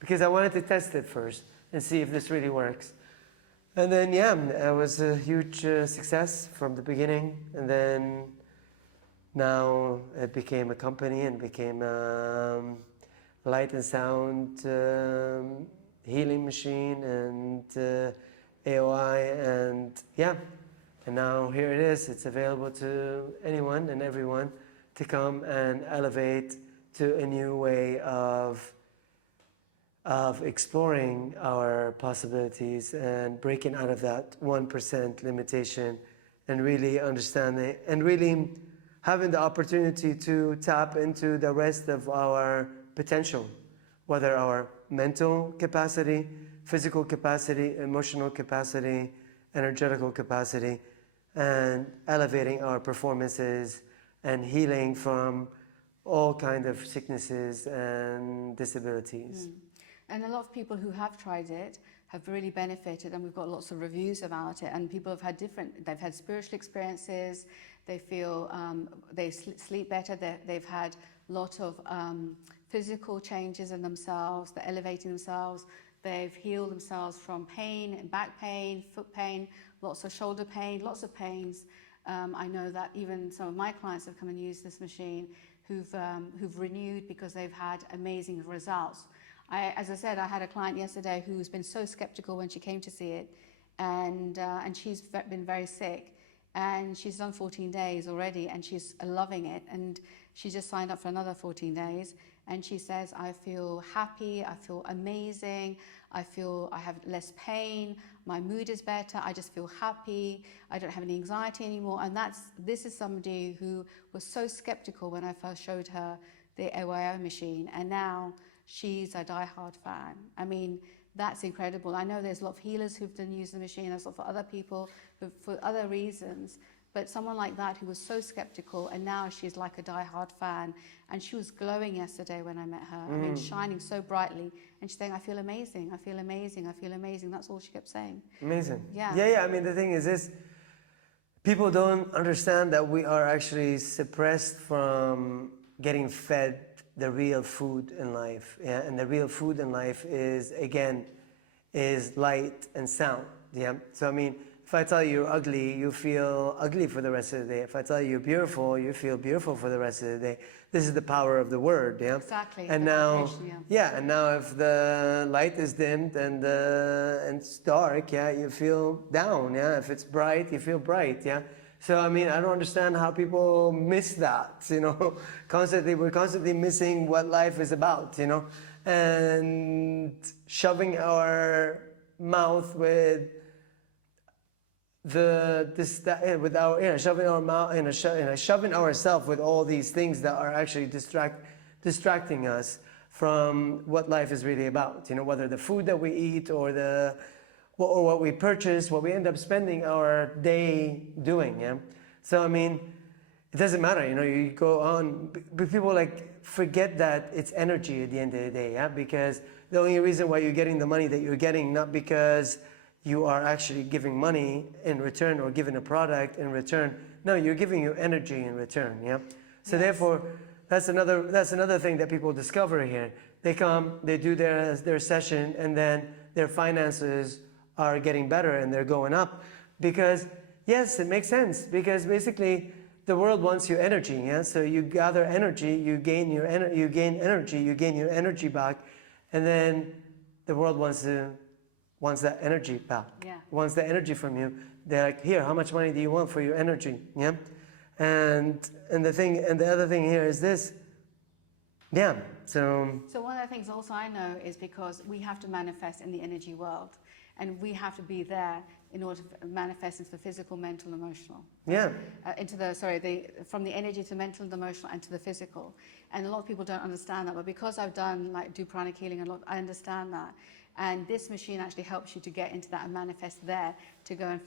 because I wanted to test it first and see if this really works. And then, yeah, it was a huge success from the beginning. And then now it became a company and became a light and sound healing machine and AOI. And yeah, and now here it is. It's available to anyone and everyone to come and elevate to a new way of exploring our possibilities and breaking out of that 1% limitation, and really understanding and really having the opportunity to tap into the rest of our potential, whether our mental capacity, physical capacity, emotional capacity, energetical capacity, and elevating our performances and healing from all kinds of sicknesses and disabilities. And a lot of people who have tried it have really benefited, and we've got lots of reviews about it, and people have had they've had spiritual experiences, they feel they sleep better, they've had a lot of physical changes in themselves, they're elevating themselves, they've healed themselves from pain, back pain, foot pain, lots of shoulder pain, lots of pains. I know that even some of my clients have come and used this machine who've renewed because they've had amazing results. As I said, I had a client yesterday who's been so skeptical when she came to see it, and she's been very sick, and she's done 14 days already, and she's loving it. And she just signed up for another 14 days, and she says, I feel happy, I feel amazing, I feel I have less pain, my mood is better, I just feel happy, I don't have any anxiety anymore. And this is somebody who was so skeptical when I first showed her the AOI machine, and now she's a diehard fan. I mean, that's incredible. I know there's a lot of healers who've done use the machine, there's a lot for other people for other reasons, but someone like that who was so skeptical, and now she's like a diehard fan, and she was glowing yesterday when I met her. I mean, shining so brightly, and she's saying, I feel amazing, I feel amazing, I feel amazing. That's all she kept saying. Amazing. Yeah. Yeah. I mean, the thing is this, people don't understand that we are actually suppressed from getting fed the real food in life. Yeah? And the real food in life is, again, is light and sound. Yeah. So I mean, if I tell you you're ugly, you feel ugly for the rest of the day. If I tell you you're beautiful, you feel beautiful for the rest of the day. This is the power of the word. Yeah. Exactly. And now, and now if the light is dimmed and it's dark, yeah, you feel down. Yeah. If it's bright, you feel bright. Yeah. So I mean, I don't understand how people miss that. You know, we're constantly missing what life is about. You know, and shoving our mouth with shoving ourselves with all these things that are actually distracting us from what life is really about. You know, whether the food that we eat or what we purchase, what we end up spending our day doing. Yeah. So I mean, it doesn't matter. You know, you go on, but people like forget that it's energy at the end of the day. Yeah. Because the only reason why you're getting the money that you're getting, not because you are actually giving money in return or giving a product in return. No, you're giving your energy in return. Yeah. So therefore, that's another thing that people discover here. They come, they do their session, and then their finances are getting better and they're going up. Because yes, it makes sense. Because basically, the world wants your energy. Yeah. So you gather energy, you gain your energy, you gain your energy back, and then the world wants that energy back. Yeah. Wants the energy from you. They're like, here, how much money do you want for your energy? Yeah. And the other thing here is this. Yeah. So one of the things also I know is because we have to manifest in the energy world, and we have to be there in order to manifest into the physical, mental, emotional. Yeah. From the energy to mental and emotional and to the physical. And a lot of people don't understand that, but because I've done do pranic healing a lot, I understand that. And this machine actually helps you to get into that and manifest there, to go and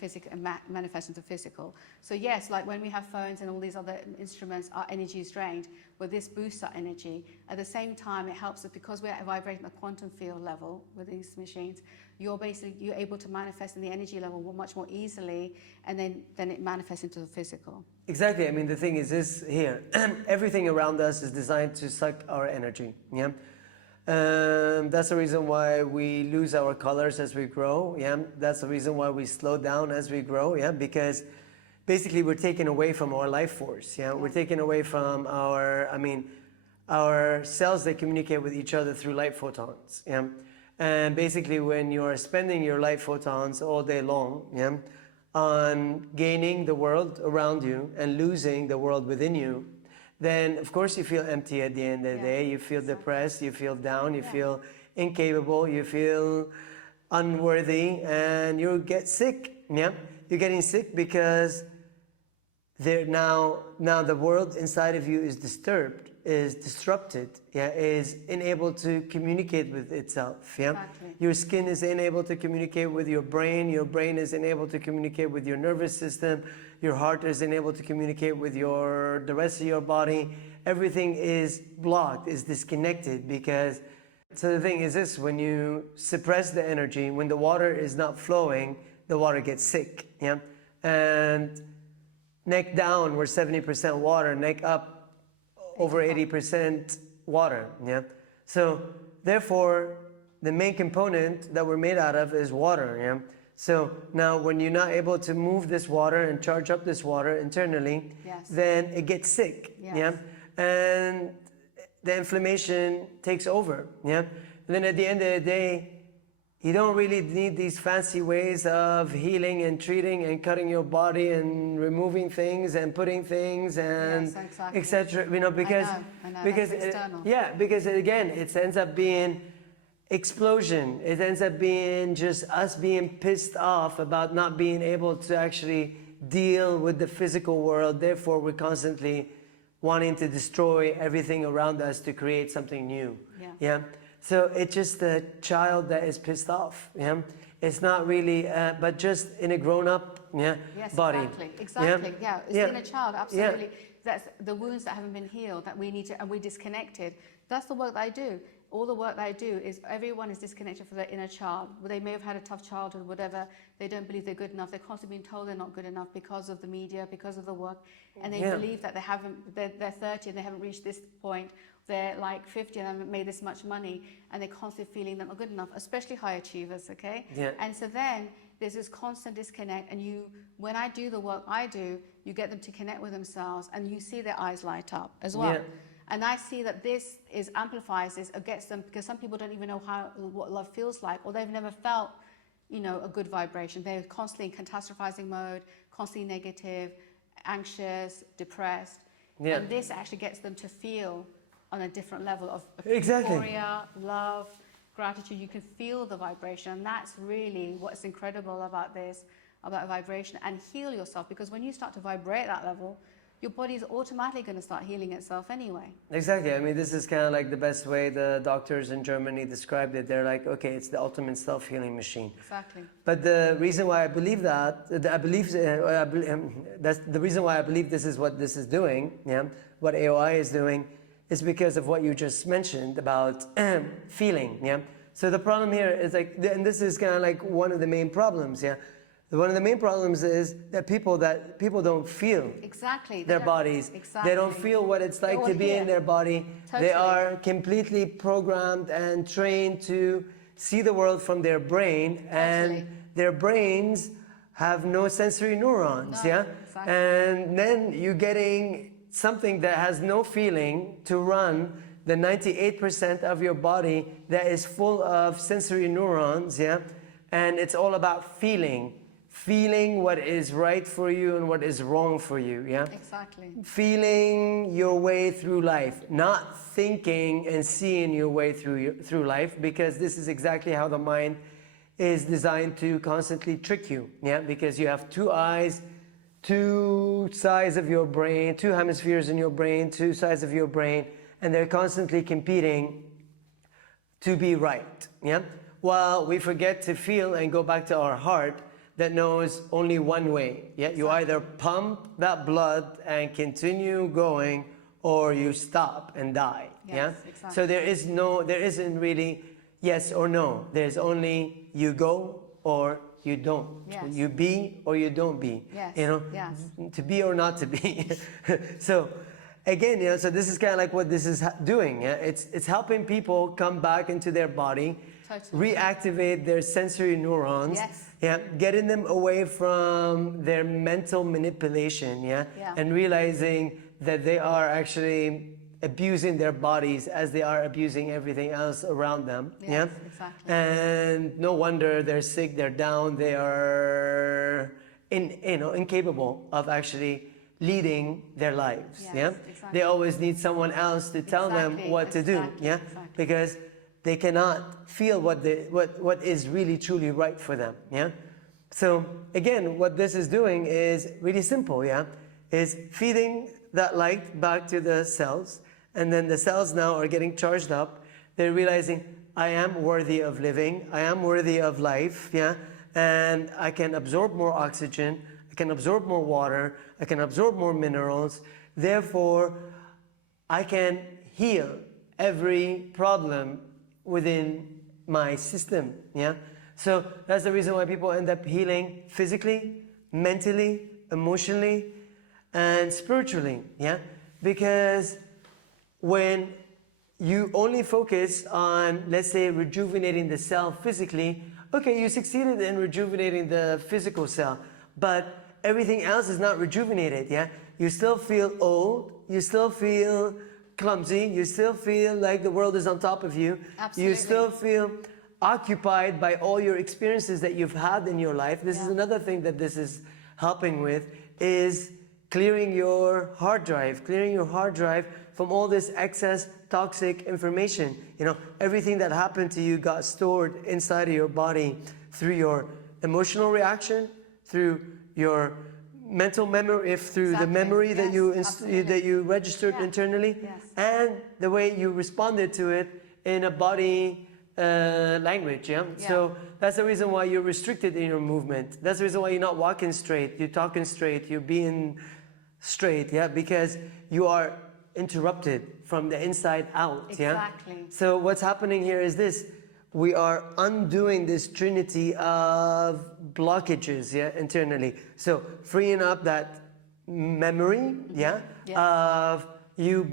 manifest into physical. So yes, like when we have phones and all these other instruments, our energy is drained, but this boosts our energy. At the same time, it helps us because we're vibrating the quantum field level with these machines. You're able to manifest in the energy level much more easily, and then it manifests into the physical. Exactly. I mean, the thing is this here. Everything around us is designed to suck our energy. Yeah. That's the reason why we lose our colors as we grow. Yeah, that's the reason why we slow down as we grow. Yeah, because basically we're taken away from our life force. Yeah, we're taken away from our cells that communicate with each other through light photons. Yeah, and basically when you are spending your light photons all day long, yeah, on gaining the world around you and losing the world within you, then of course you feel empty at the end of the day. You feel depressed, you feel down, you feel incapable, you feel unworthy, and you get sick. Yeah, you're getting sick because now the world inside of you is disturbed, is disrupted. Yeah, is unable to communicate with itself. Yeah, Exactly. Your skin is unable to communicate with your brain. Your brain is unable to communicate with your nervous system. Your heart is unable to communicate with the rest of your body. Everything is blocked, is disconnected because. So the thing is this: when you suppress the energy, when the water is not flowing, the water gets sick. Yeah, and neck down, we're 70% water. Neck up, over 80% water. Yeah. So therefore, the main component that we're made out of is water. Yeah. So now when you're not able to move this water and charge up this water internally, then it gets sick. Yeah. And the inflammation takes over. Yeah. And then at the end of the day, you don't really need these fancy ways of healing and treating and cutting your body and removing things and putting things and Yes, exactly. etc. You know, because I know, because that's external. yeah, because again, it ends up being explosion. It ends up being just us being pissed off about not being able to actually deal with the physical world. Therefore, we're constantly wanting to destroy everything around us to create something new. Yeah. So it's just a child that is pissed off. Yeah. It's not really, but just in a grown-up Yes, body. Exactly. Yeah. It's Yeah. in a child. Absolutely. That's the wounds that haven't been healed that we need to, and we're disconnected. That's the work that I do. All the work that I do is everyone is disconnected from their inner child. They may have had a tough childhood, whatever. They don't believe they're good enough. They're constantly being told they're not good enough because of the media, because of the work, and they believe that they haven't. They're 30 and they haven't reached this point. They're like 50 and haven't made this much money, and they're constantly feeling they're not good enough, especially high achievers. Okay. Yeah. And so then there's this constant disconnect, and when I do the work I do, you get them to connect with themselves, and you see their eyes light up as well. Yeah. And I see that this amplifies this, or gets them, because some people don't even know what love feels like, or they've never felt, a good vibration. They're constantly in catastrophizing mode, constantly negative, anxious, depressed. Yeah. And this actually gets them to feel on a different level of Exactly. euphoria, love, gratitude. You can feel the vibration, and that's really what's incredible about this, about vibration, and heal yourself, because when you start to vibrate at that level, your body is automatically going to start healing itself anyway. Exactly. I mean, this is kind of like the best way the doctors in Germany described it. They're like, okay, it's the ultimate self-healing machine. Exactly. But the reason why I believe that, that's the reason why I believe this is what this is doing, what AOI is doing, is because of what you just mentioned about feeling, So the problem here is like, and this is kind of like one of the main problems, One of the main problems is that people don't feel their bodies. Exactly. They don't feel what it's like to be in their body. Totally. They are completely programmed and trained to see the world from their brain, and their brains have no sensory neurons. Exactly. And then you're getting something that has no feeling to run the 98% of your body that is full of sensory neurons, and it's all about feeling what is right for you and what is wrong for you, Exactly. Feeling your way through life, not thinking and seeing your way through life, because this is exactly how the mind is designed to constantly trick you, because you have two eyes, two sides of your brain, two hemispheres in your brain, two sides of your brain, and they're constantly competing to be right, While we forget to feel and go back to our heart that knows only one way, You either pump that blood and continue going, or you stop and die, Exactly. So there isn't really yes or no. There's only you go or you don't. Yes. You be or you don't be. Yes. To be or not to be. So again, so this is kind of like what this is doing. It's helping people come back into their body, reactivate their sensory neurons. Getting them away from their mental manipulation, and realizing that they are actually abusing their bodies as they are abusing everything else around them. Exactly. And no wonder they're sick, they're down, they are incapable of actually leading their lives. Exactly. They always need someone else to tell them what to do. Because they cannot feel what is really truly right for them. So again, what this is doing is really simple. Is feeding that light back to the cells, and then the cells now are getting charged up. They're realizing, I am worthy of living, I am worthy of life, and I can absorb more oxygen, I can absorb more water, I can absorb more minerals. Therefore, I can heal every problem within my system. So that's the reason why people end up healing physically, mentally, emotionally, and spiritually. Because when you only focus on, let's say, rejuvenating the cell physically, okay, you succeeded in rejuvenating the physical cell, but everything else is not rejuvenated. You still feel old, you still feel clumsy, you still feel like the world is on top of you. Absolutely. You still feel occupied by all your experiences that you've had in your life. This is another thing that this is helping with, is clearing your hard drive from all this excess toxic information. You know, everything that happened to you got stored inside of your body through your emotional reaction, through your mental memory, through the memory that you registered internally, and the way you responded to it in a body language. So that's the reason why you're restricted in your movement. That's the reason why you're not walking straight, you're talking straight, you're being straight, because you are interrupted from the inside out. Exactly. So what's happening here is this: we are undoing this trinity of blockages internally. So freeing up that memory of you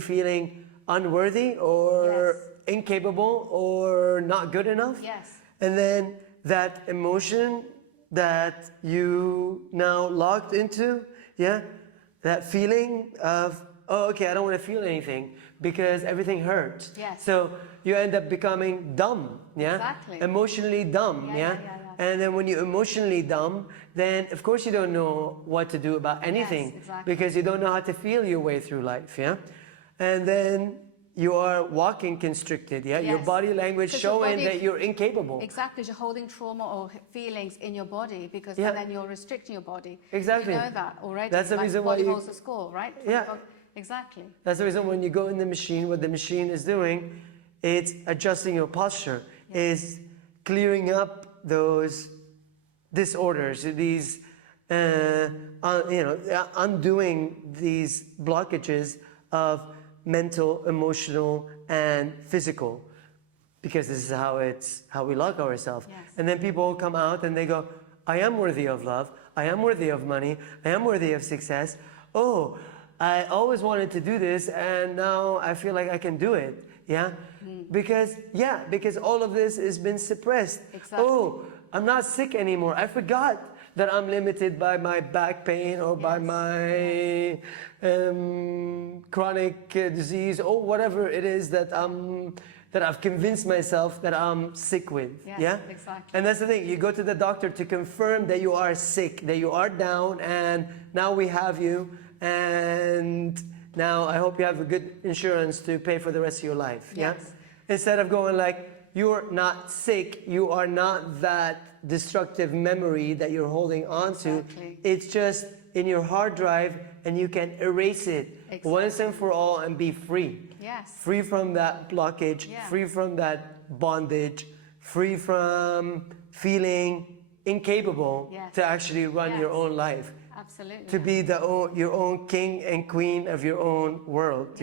feeling unworthy or incapable or not good enough. And then that emotion that you now locked into, that feeling of, oh, okay, I don't want to feel anything because everything hurts. So you end up becoming dumb, emotionally dumb, And then when you're emotionally dumb, then of course you don't know what to do about anything, because you don't know how to feel your way through life, And then you are walking constricted, your body language showing that you're incapable. Exactly, you're holding trauma or feelings in your body, because and then you're restricting your body. Exactly. You know that already. That's the reason why body holds the score, right? Exactly. That's the reason when you go in the machine, what the machine is doing, it's adjusting your posture, is clearing up those disorders, these, undoing these blockages of mental, emotional, and physical, because this is how we lock ourselves. And then people come out and they go, I am worthy of love, I am worthy of money, I am worthy of success. Oh, I always wanted to do this, and now I feel like I can do it. Because all of this has been suppressed. Oh, I'm not sick anymore. I forgot that I'm limited by my back pain or by my chronic disease or whatever it is that I've convinced myself that I'm sick with. Exactly. And that's the thing. You go to the doctor to confirm that you are sick, that you are down, and now we have you, and now I hope you have a good insurance to pay for the rest of your life. Instead of going like, you're not sick, you are not that destructive memory that you're holding on to. It's just in your hard drive, and you can erase it once and for all and be free. Free from that blockage, free from that bondage, free from feeling incapable to actually run your own life. Absolutely. To be your own king and queen of your own world.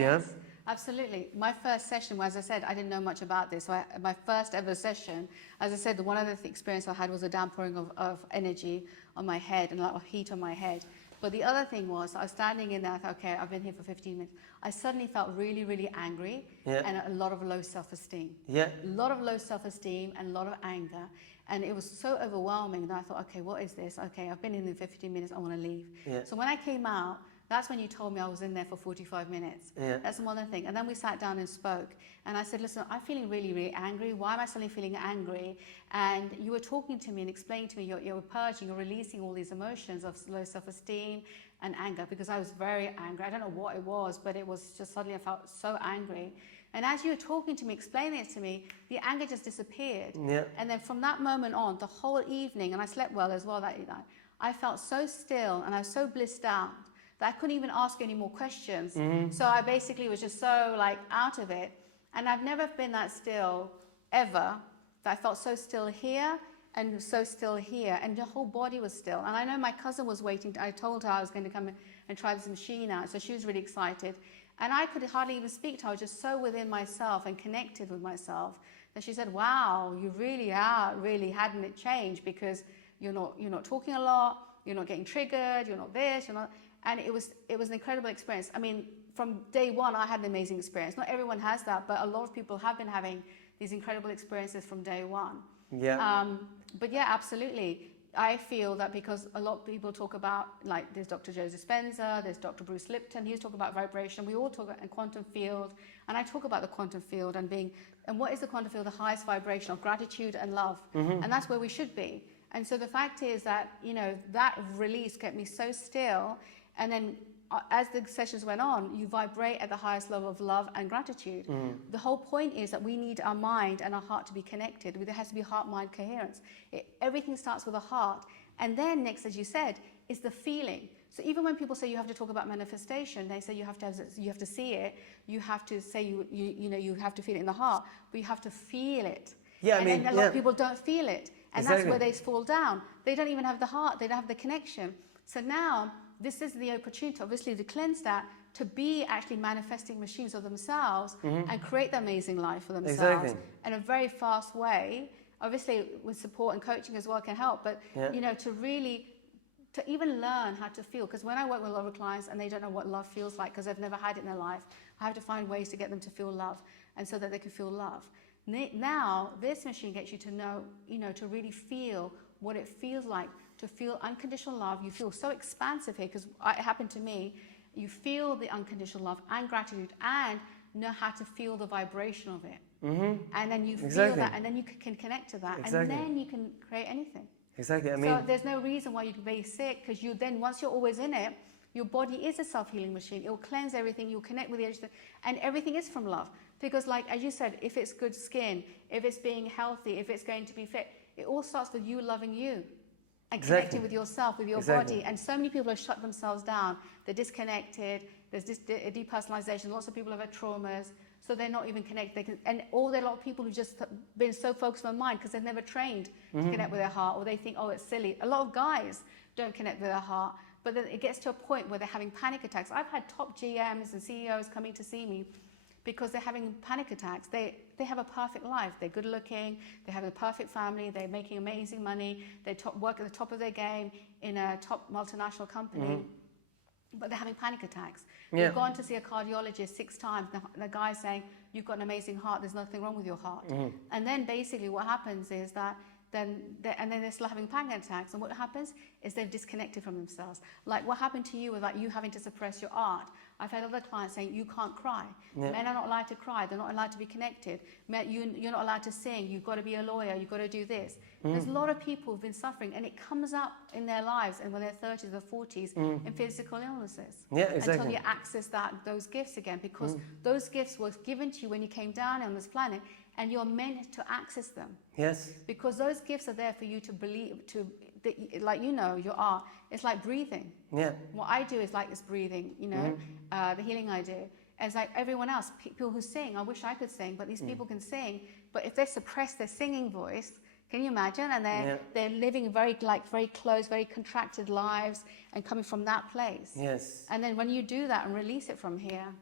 Absolutely. My first session, as I said, I didn't know much about this. So my first ever session, as I said, one of the experience I had was a downpouring of energy on my head and a lot of heat on my head. But the other thing was, I was standing in there, I thought, okay, I've been here for 15 minutes. I suddenly felt really, really angry and a lot of low self-esteem. A lot of low self-esteem and a lot of anger. And it was so overwhelming that I thought, okay, what is this? Okay, I've been in there 15 minutes, I want to leave. So when I came out, that's when you told me I was in there for 45 minutes. That's one other thing. And then we sat down and spoke. And I said, listen, I'm feeling really, really angry. Why am I suddenly feeling angry? And you were talking to me and explaining to me, you're purging, you're releasing all these emotions of low self-esteem and anger, because I was very angry. I don't know what it was, but it was just suddenly I felt so angry. And as you were talking to me, explaining it to me, the anger just disappeared. And then from that moment on, the whole evening, and I slept well as well that night, I felt so still and I was so blissed out that I couldn't even ask any more questions. So I basically was just so like out of it. And I've never been that still ever, that I felt so still here and so still here, and the whole body was still. And I know my cousin was waiting. I told her I was going to come and try this machine out, so she was really excited. And I could hardly even speak to her. I was just so within myself and connected with myself that she said, wow, you really are, really hadn't it changed, because you're not talking a lot, you're not getting triggered, you're not this, you're not. And it was an incredible experience. I mean, from day one, I had an amazing experience. Not everyone has that, but a lot of people have been having these incredible experiences from day one. But yeah, absolutely. I feel that because a lot of people talk about, like there's Dr. Joe Dispenza, there's Dr. Bruce Lipton, he's talking about vibration, we all talk about a quantum field, and I talk about the quantum field and what is the quantum field? The highest vibration of gratitude and love, and that's where we should be. And so the fact is that, you know, that release kept me so still, and then as the sessions went on, you vibrate at the highest level of love and gratitude. The whole point is that we need our mind and our heart to be connected. There has to be heart-mind coherence. Everything starts with the heart. And then next, as you said, is the feeling. So even when people say you have to talk about manifestation, they say you have to see it, you have to say you have to feel it in the heart, but you have to feel it. Yeah, and a lot of people don't feel it. And exactly. that's where they fall down. They don't even have the heart, they don't have the connection. So now, this is the opportunity, obviously, to cleanse that, to be actually manifesting machines of themselves and create the amazing life for themselves in a very fast way. Obviously, with support and coaching as well can help, but you know, to even learn how to feel. Because when I work with a lot of clients and they don't know what love feels like because they've never had it in their life, I have to find ways to get them to feel love, and so that they can feel love. Now, this machine gets you to know, you know, to really feel what it feels like to feel unconditional love. You feel so expansive here, because it happened to me. You feel the unconditional love and gratitude, and know how to feel the vibration of it. And then you feel that, and then you can connect to that, and then you can create anything. Exactly. I mean, so there's no reason why you can be sick, because you then, once you're always in it, your body is a self-healing machine. It will cleanse everything. You'll connect with the edge, and everything is from love. Because, like as you said, if it's good skin, if it's being healthy, if it's going to be fit, it all starts with you loving you. And connecting with yourself, with your body. And so many people have shut themselves down. They're disconnected. There's this depersonalization. Lots of people have had traumas, so they're not even connected. And there are a lot of people who've just been so focused on mind because they've never trained to connect with their heart, or they think, oh, it's silly. A lot of guys don't connect with their heart, but then it gets to a point where they're having panic attacks. I've had top GMs and CEOs coming to see me because they're having panic attacks. They have a perfect life. They're good looking, they have a perfect family, they're making amazing money, they work at the top of their game in a top multinational company, but they're having panic attacks. They've gone to see a cardiologist 6 times, the guy's saying, you've got an amazing heart, there's nothing wrong with your heart. And then basically what happens is that they're still having panic attacks, and what happens is they've disconnected from themselves. Like what happened to you with like you having to suppress your art. I've had other clients saying you can't cry. Men are not allowed to cry. They're not allowed to be connected. You're not allowed to sing. You've got to be a lawyer. You've got to do this. There's a lot of people who've been suffering, and it comes up in their lives and when they're 30s or 40s in physical illnesses. Until you access those gifts again, because those gifts were given to you when you came down on this planet, and you're meant to access them. Yes. Because those gifts are there for you to believe, like, you know, your art, it's like breathing. What I do is like this breathing, you know, the healing I do. It's like everyone else, people who sing, I wish I could sing, but these people can sing, but if they suppress their singing voice, can you imagine? And they're living very close, very contracted lives, and coming from that place. Yes. And then when you do that and release it from here,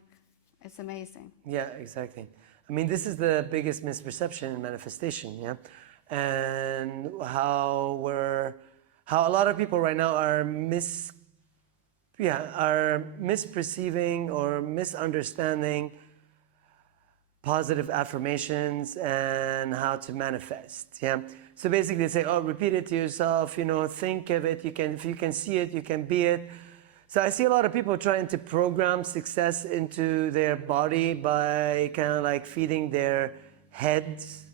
it's amazing. Yeah, exactly. I mean, this is the biggest misperception in manifestation, and how a lot of people right now are misperceiving or misunderstanding positive affirmations and how to manifest. So basically, they say, "Oh, repeat it to yourself. You know, think of it. If you can see it, you can be it." So I see a lot of people trying to program success into their body by kind of like feeding their heads,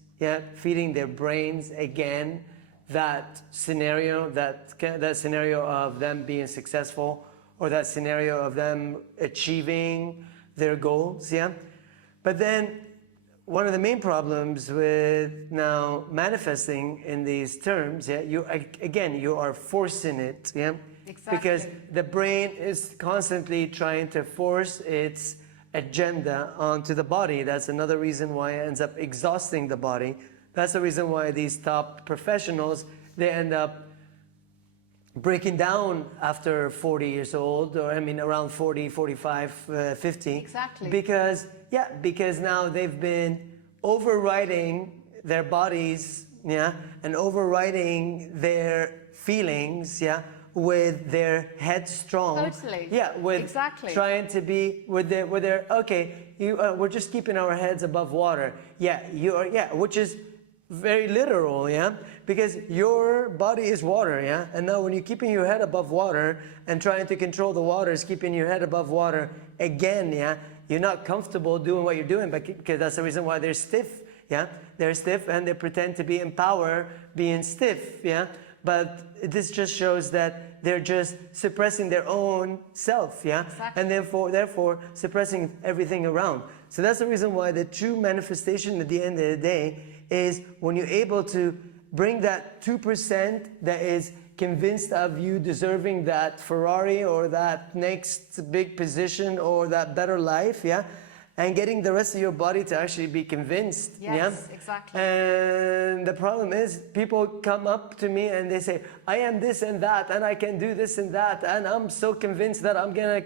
feeding their brains again that scenario of them being successful, or that scenario of them achieving their goals, But then one of the main problems with now manifesting in these terms, you are forcing it, Exactly. Because the brain is constantly trying to force its agenda onto the body. That's another reason why it ends up exhausting the body. That's the reason why these top professionals, they end up breaking down after 40 years old, or around 40, 45, 50. Exactly. Because now they've been overriding their bodies, and overriding their feelings, with their headstrong. Totally. Exactly. Trying to be with their we're just keeping our heads above water. Which is very literal, yeah? Because your body is water, yeah? And now when you're keeping your head above water and trying to control the waters, keeping your head above water again, yeah? You're not comfortable doing what you're doing, because that's the reason why they're stiff, yeah? They're stiff and they pretend to be in power being stiff, yeah? But this just shows that they're just suppressing their own self, yeah? Exactly. And therefore suppressing everything around. So that's the reason why the true manifestation at the end of the day is when you're able to bring that 2% that is convinced of you deserving that Ferrari or that next big position or that better life, yeah? And getting the rest of your body to actually be convinced, Yes, yeah? exactly. And the problem is people come up to me and they say, I am this and that, and I can do this and that, and I'm so convinced that I'm gonna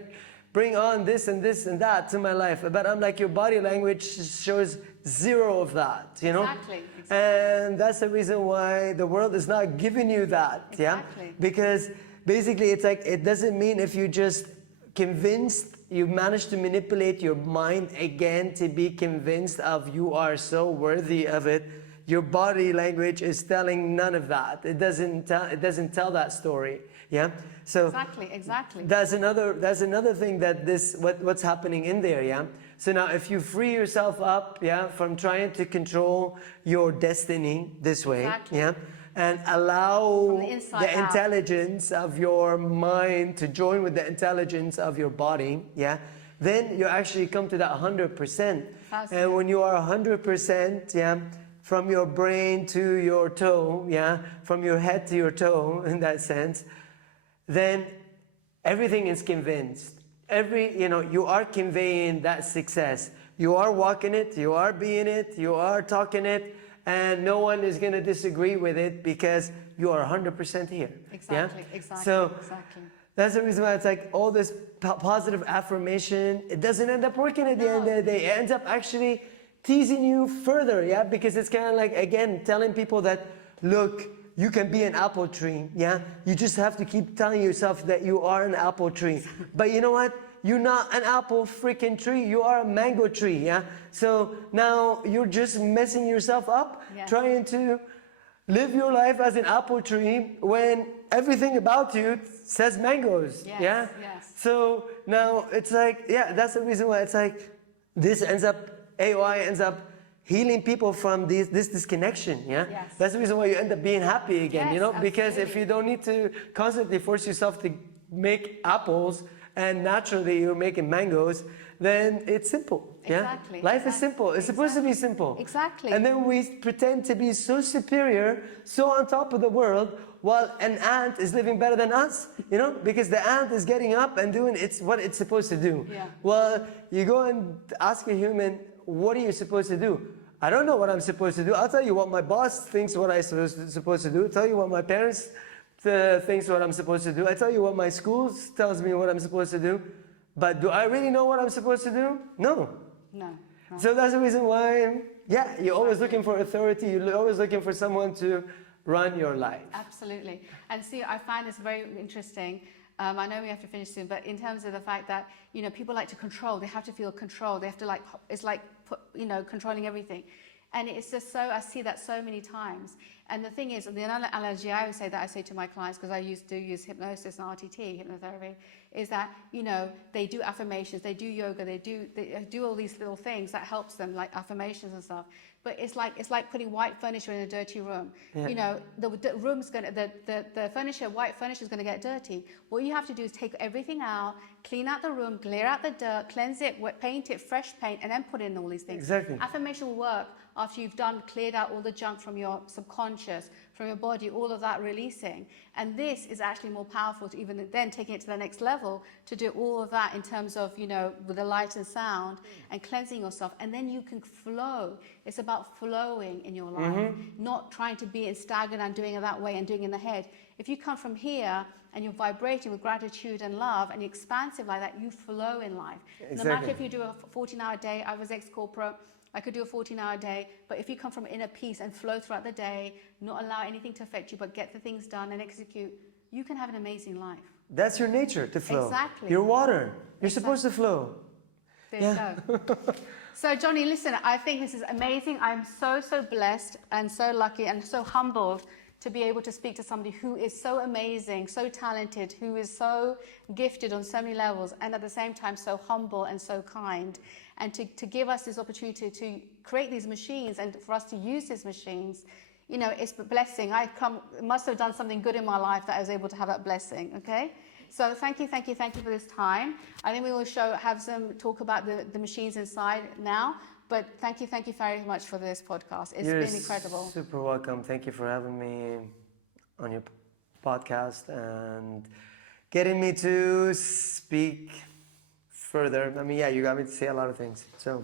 bring on this and this and that to my life. But I'm like, your body language shows zero of that, you know? Exactly. And that's the reason why the world is not giving you that, Exactly. yeah? Because basically it's like, it doesn't mean if you just convinced, you managed to manipulate your mind again to be convinced of you are so worthy of it. Your body language is telling none of that. It doesn't tell that story, yeah? So Exactly. that's another thing that what's happening in there, yeah? So now if you free yourself up, yeah, from trying to control your destiny this way, Exactly. yeah, and allow From the inside the out. intelligence of your mind to join with the intelligence of your body, yeah, then you actually come to that 100%. And when you are 100%, yeah, from your brain to your toe, yeah, from your head to your toe, in that sense, then everything is convinced. You are conveying that success. You are walking it, you are being it, you are talking it, and no one is going to disagree with it because you are 100% here. Exactly. Yeah? Exactly. So exactly. that's the reason why it's like all this positive affirmation, it doesn't end up working at the end of the day. It ends up actually teasing you further, yeah? Because it's kind of like, again, telling people that, look, you can be an apple tree, yeah? You just have to keep telling yourself that you are an apple tree. But you know what? You're not an apple freaking tree. You are a mango tree, yeah? So now you're just messing yourself up, Yes. trying to live your life as an apple tree when everything about you says mangoes, Yes, yeah? yes. So now it's like, yeah, that's the reason why it's like AOI ends up healing people from this disconnection, yeah? Yes. That's the reason why you end up being happy again, Yes, you know? Because if absolutely. you don't need to constantly force yourself to make apples and naturally you're making mangoes, then it's simple, yeah? Exactly, Life is exactly, simple. It's supposed to be exactly. simple. Exactly. And then we pretend to be so superior, so on top of the world, while an ant is living better than us, you know? Because the ant is getting up and doing what it's supposed to do. Yeah. Well, you go and ask a human, what are you supposed to do? I don't know what I'm supposed to do. I'll tell you what my boss thinks what I'm supposed to do. I'll tell you what my parents thinks what I'm supposed to do. I tell you what my school tells me what I'm supposed to do. But do I really know what I'm supposed to do? No. No. So that's the reason why, yeah, you're always looking for authority. You're always looking for someone to run your life. Absolutely. And see, I find this very interesting. I know we have to finish soon, but in terms of the fact that, you know, people like to control. They have to feel controlled. They have to it's like, controlling everything. And it's just so, I see that so many times. And the thing is, the analogy I say to my clients, because I do use hypnosis and RTT, hypnotherapy, is that, you know, they do affirmations, they do yoga, they do all these little things that helps them, like affirmations and stuff. But it's like putting white furniture in a dirty room. Yeah. You know, the white furniture is gonna get dirty. What you have to do is take everything out, clean out the room, clear out the dirt, cleanse it, paint it, fresh paint, and then put in all these things. Exactly. Affirmation will work after you've cleared out all the junk from your subconscious, from your body, all of that releasing. And this is actually more powerful to even then taking it to the next level, to do all of that in terms of, you know, with the light and sound and cleansing yourself. And then you can flow. It's about flowing in your life, not trying to be stagnant and doing it that way and doing it in the head. If you come from here and you're vibrating with gratitude and love and you're expansive like that, you flow in life. Exactly. No matter if you do a 14-hour day, I was ex-corporate, I could do a 14-hour day, but if you come from inner peace and flow throughout the day, not allow anything to affect you, but get the things done and execute, you can have an amazing life. That's your nature, to flow. Exactly. You're water. You're supposed to flow. There you go. So, Johny, listen, I think this is amazing. I'm so, so blessed and so lucky and so humbled to be able to speak to somebody who is so amazing, so talented, who is so gifted on so many levels, and at the same time so humble and so kind. And to give us this opportunity to create these machines and for us to use these machines, you know, it's a blessing. Must have done something good in my life that I was able to have that blessing, okay? So thank you for this time. I think we will talk about the machines inside now. But thank you very much for this podcast. It's been incredible. You're super welcome. Thank you for having me on your podcast and getting me to speak further. I mean, yeah, you got me to say a lot of things. So.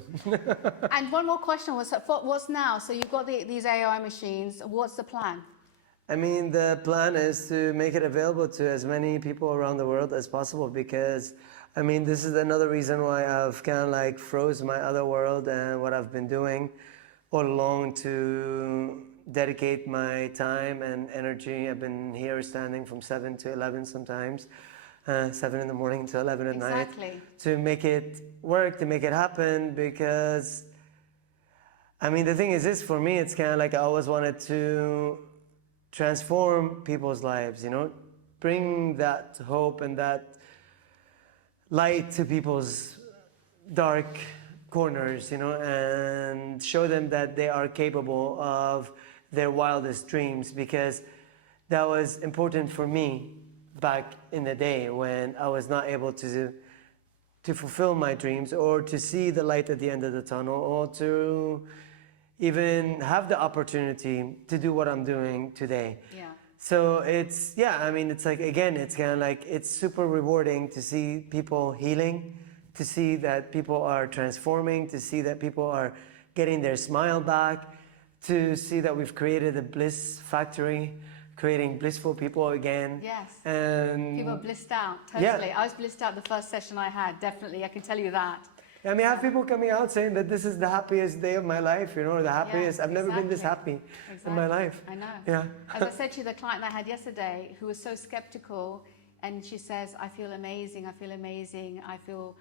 And one more question was, what's now? So you've got these AOI machines. What's the plan? I mean, the plan is to make it available to as many people around the world as possible because, I mean, this is another reason why I've kind of like froze my other world and what I've been doing all along to dedicate my time and energy. I've been here standing from 7 to 11 sometimes, 7 in the morning to 11 at night to make it work, to make it happen because, I mean, the thing is this, for me, it's kind of like I always wanted to transform people's lives, you know, bring that hope and that light to people's dark corners, you know, and show them that they are capable of their wildest dreams, because that was important for me back in the day when I was not able to fulfill my dreams or to see the light at the end of the tunnel or to even have the opportunity to do what I'm doing today. Yeah. So it's like, again, it's kind of like, it's super rewarding to see people healing, to see that people are transforming, to see that people are getting their smile back, to see that we've created a bliss factory, creating blissful people again. Yes. And people are blissed out, totally. Yeah. I was blissed out the first session I had, definitely, I can tell you that. I mean, I have people coming out saying that this is the happiest day of my life, you know, the happiest. I've never been this happy in my life. I know. Yeah. As I said to you, the client I had yesterday who was so skeptical, and she says, I feel amazing, I feel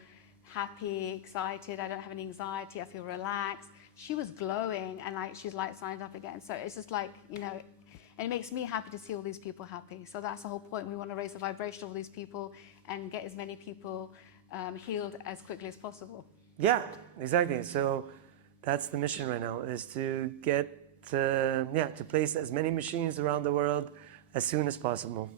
happy, excited, I don't have any anxiety, I feel relaxed. She was glowing and she's like signed up again. So it's just like, you know, and it makes me happy to see all these people happy. So that's the whole point. We want to raise the vibration of all these people and get as many people healed as quickly as possible. Yeah, exactly. So that's the mission right now, is to get to place as many machines around the world as soon as possible.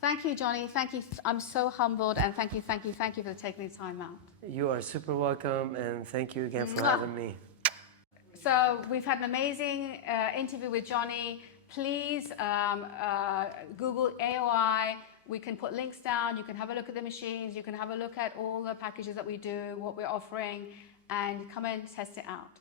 Thank you, Johny. Thank you. I'm so humbled, and thank you for taking the time out. You are super welcome, and thank you again for having me. So we've had an amazing interview with Johny. Please Google AOI. We can put links down. You can have a look at the machines. You can have a look at all the packages that we do, what we're offering, and come and test it out.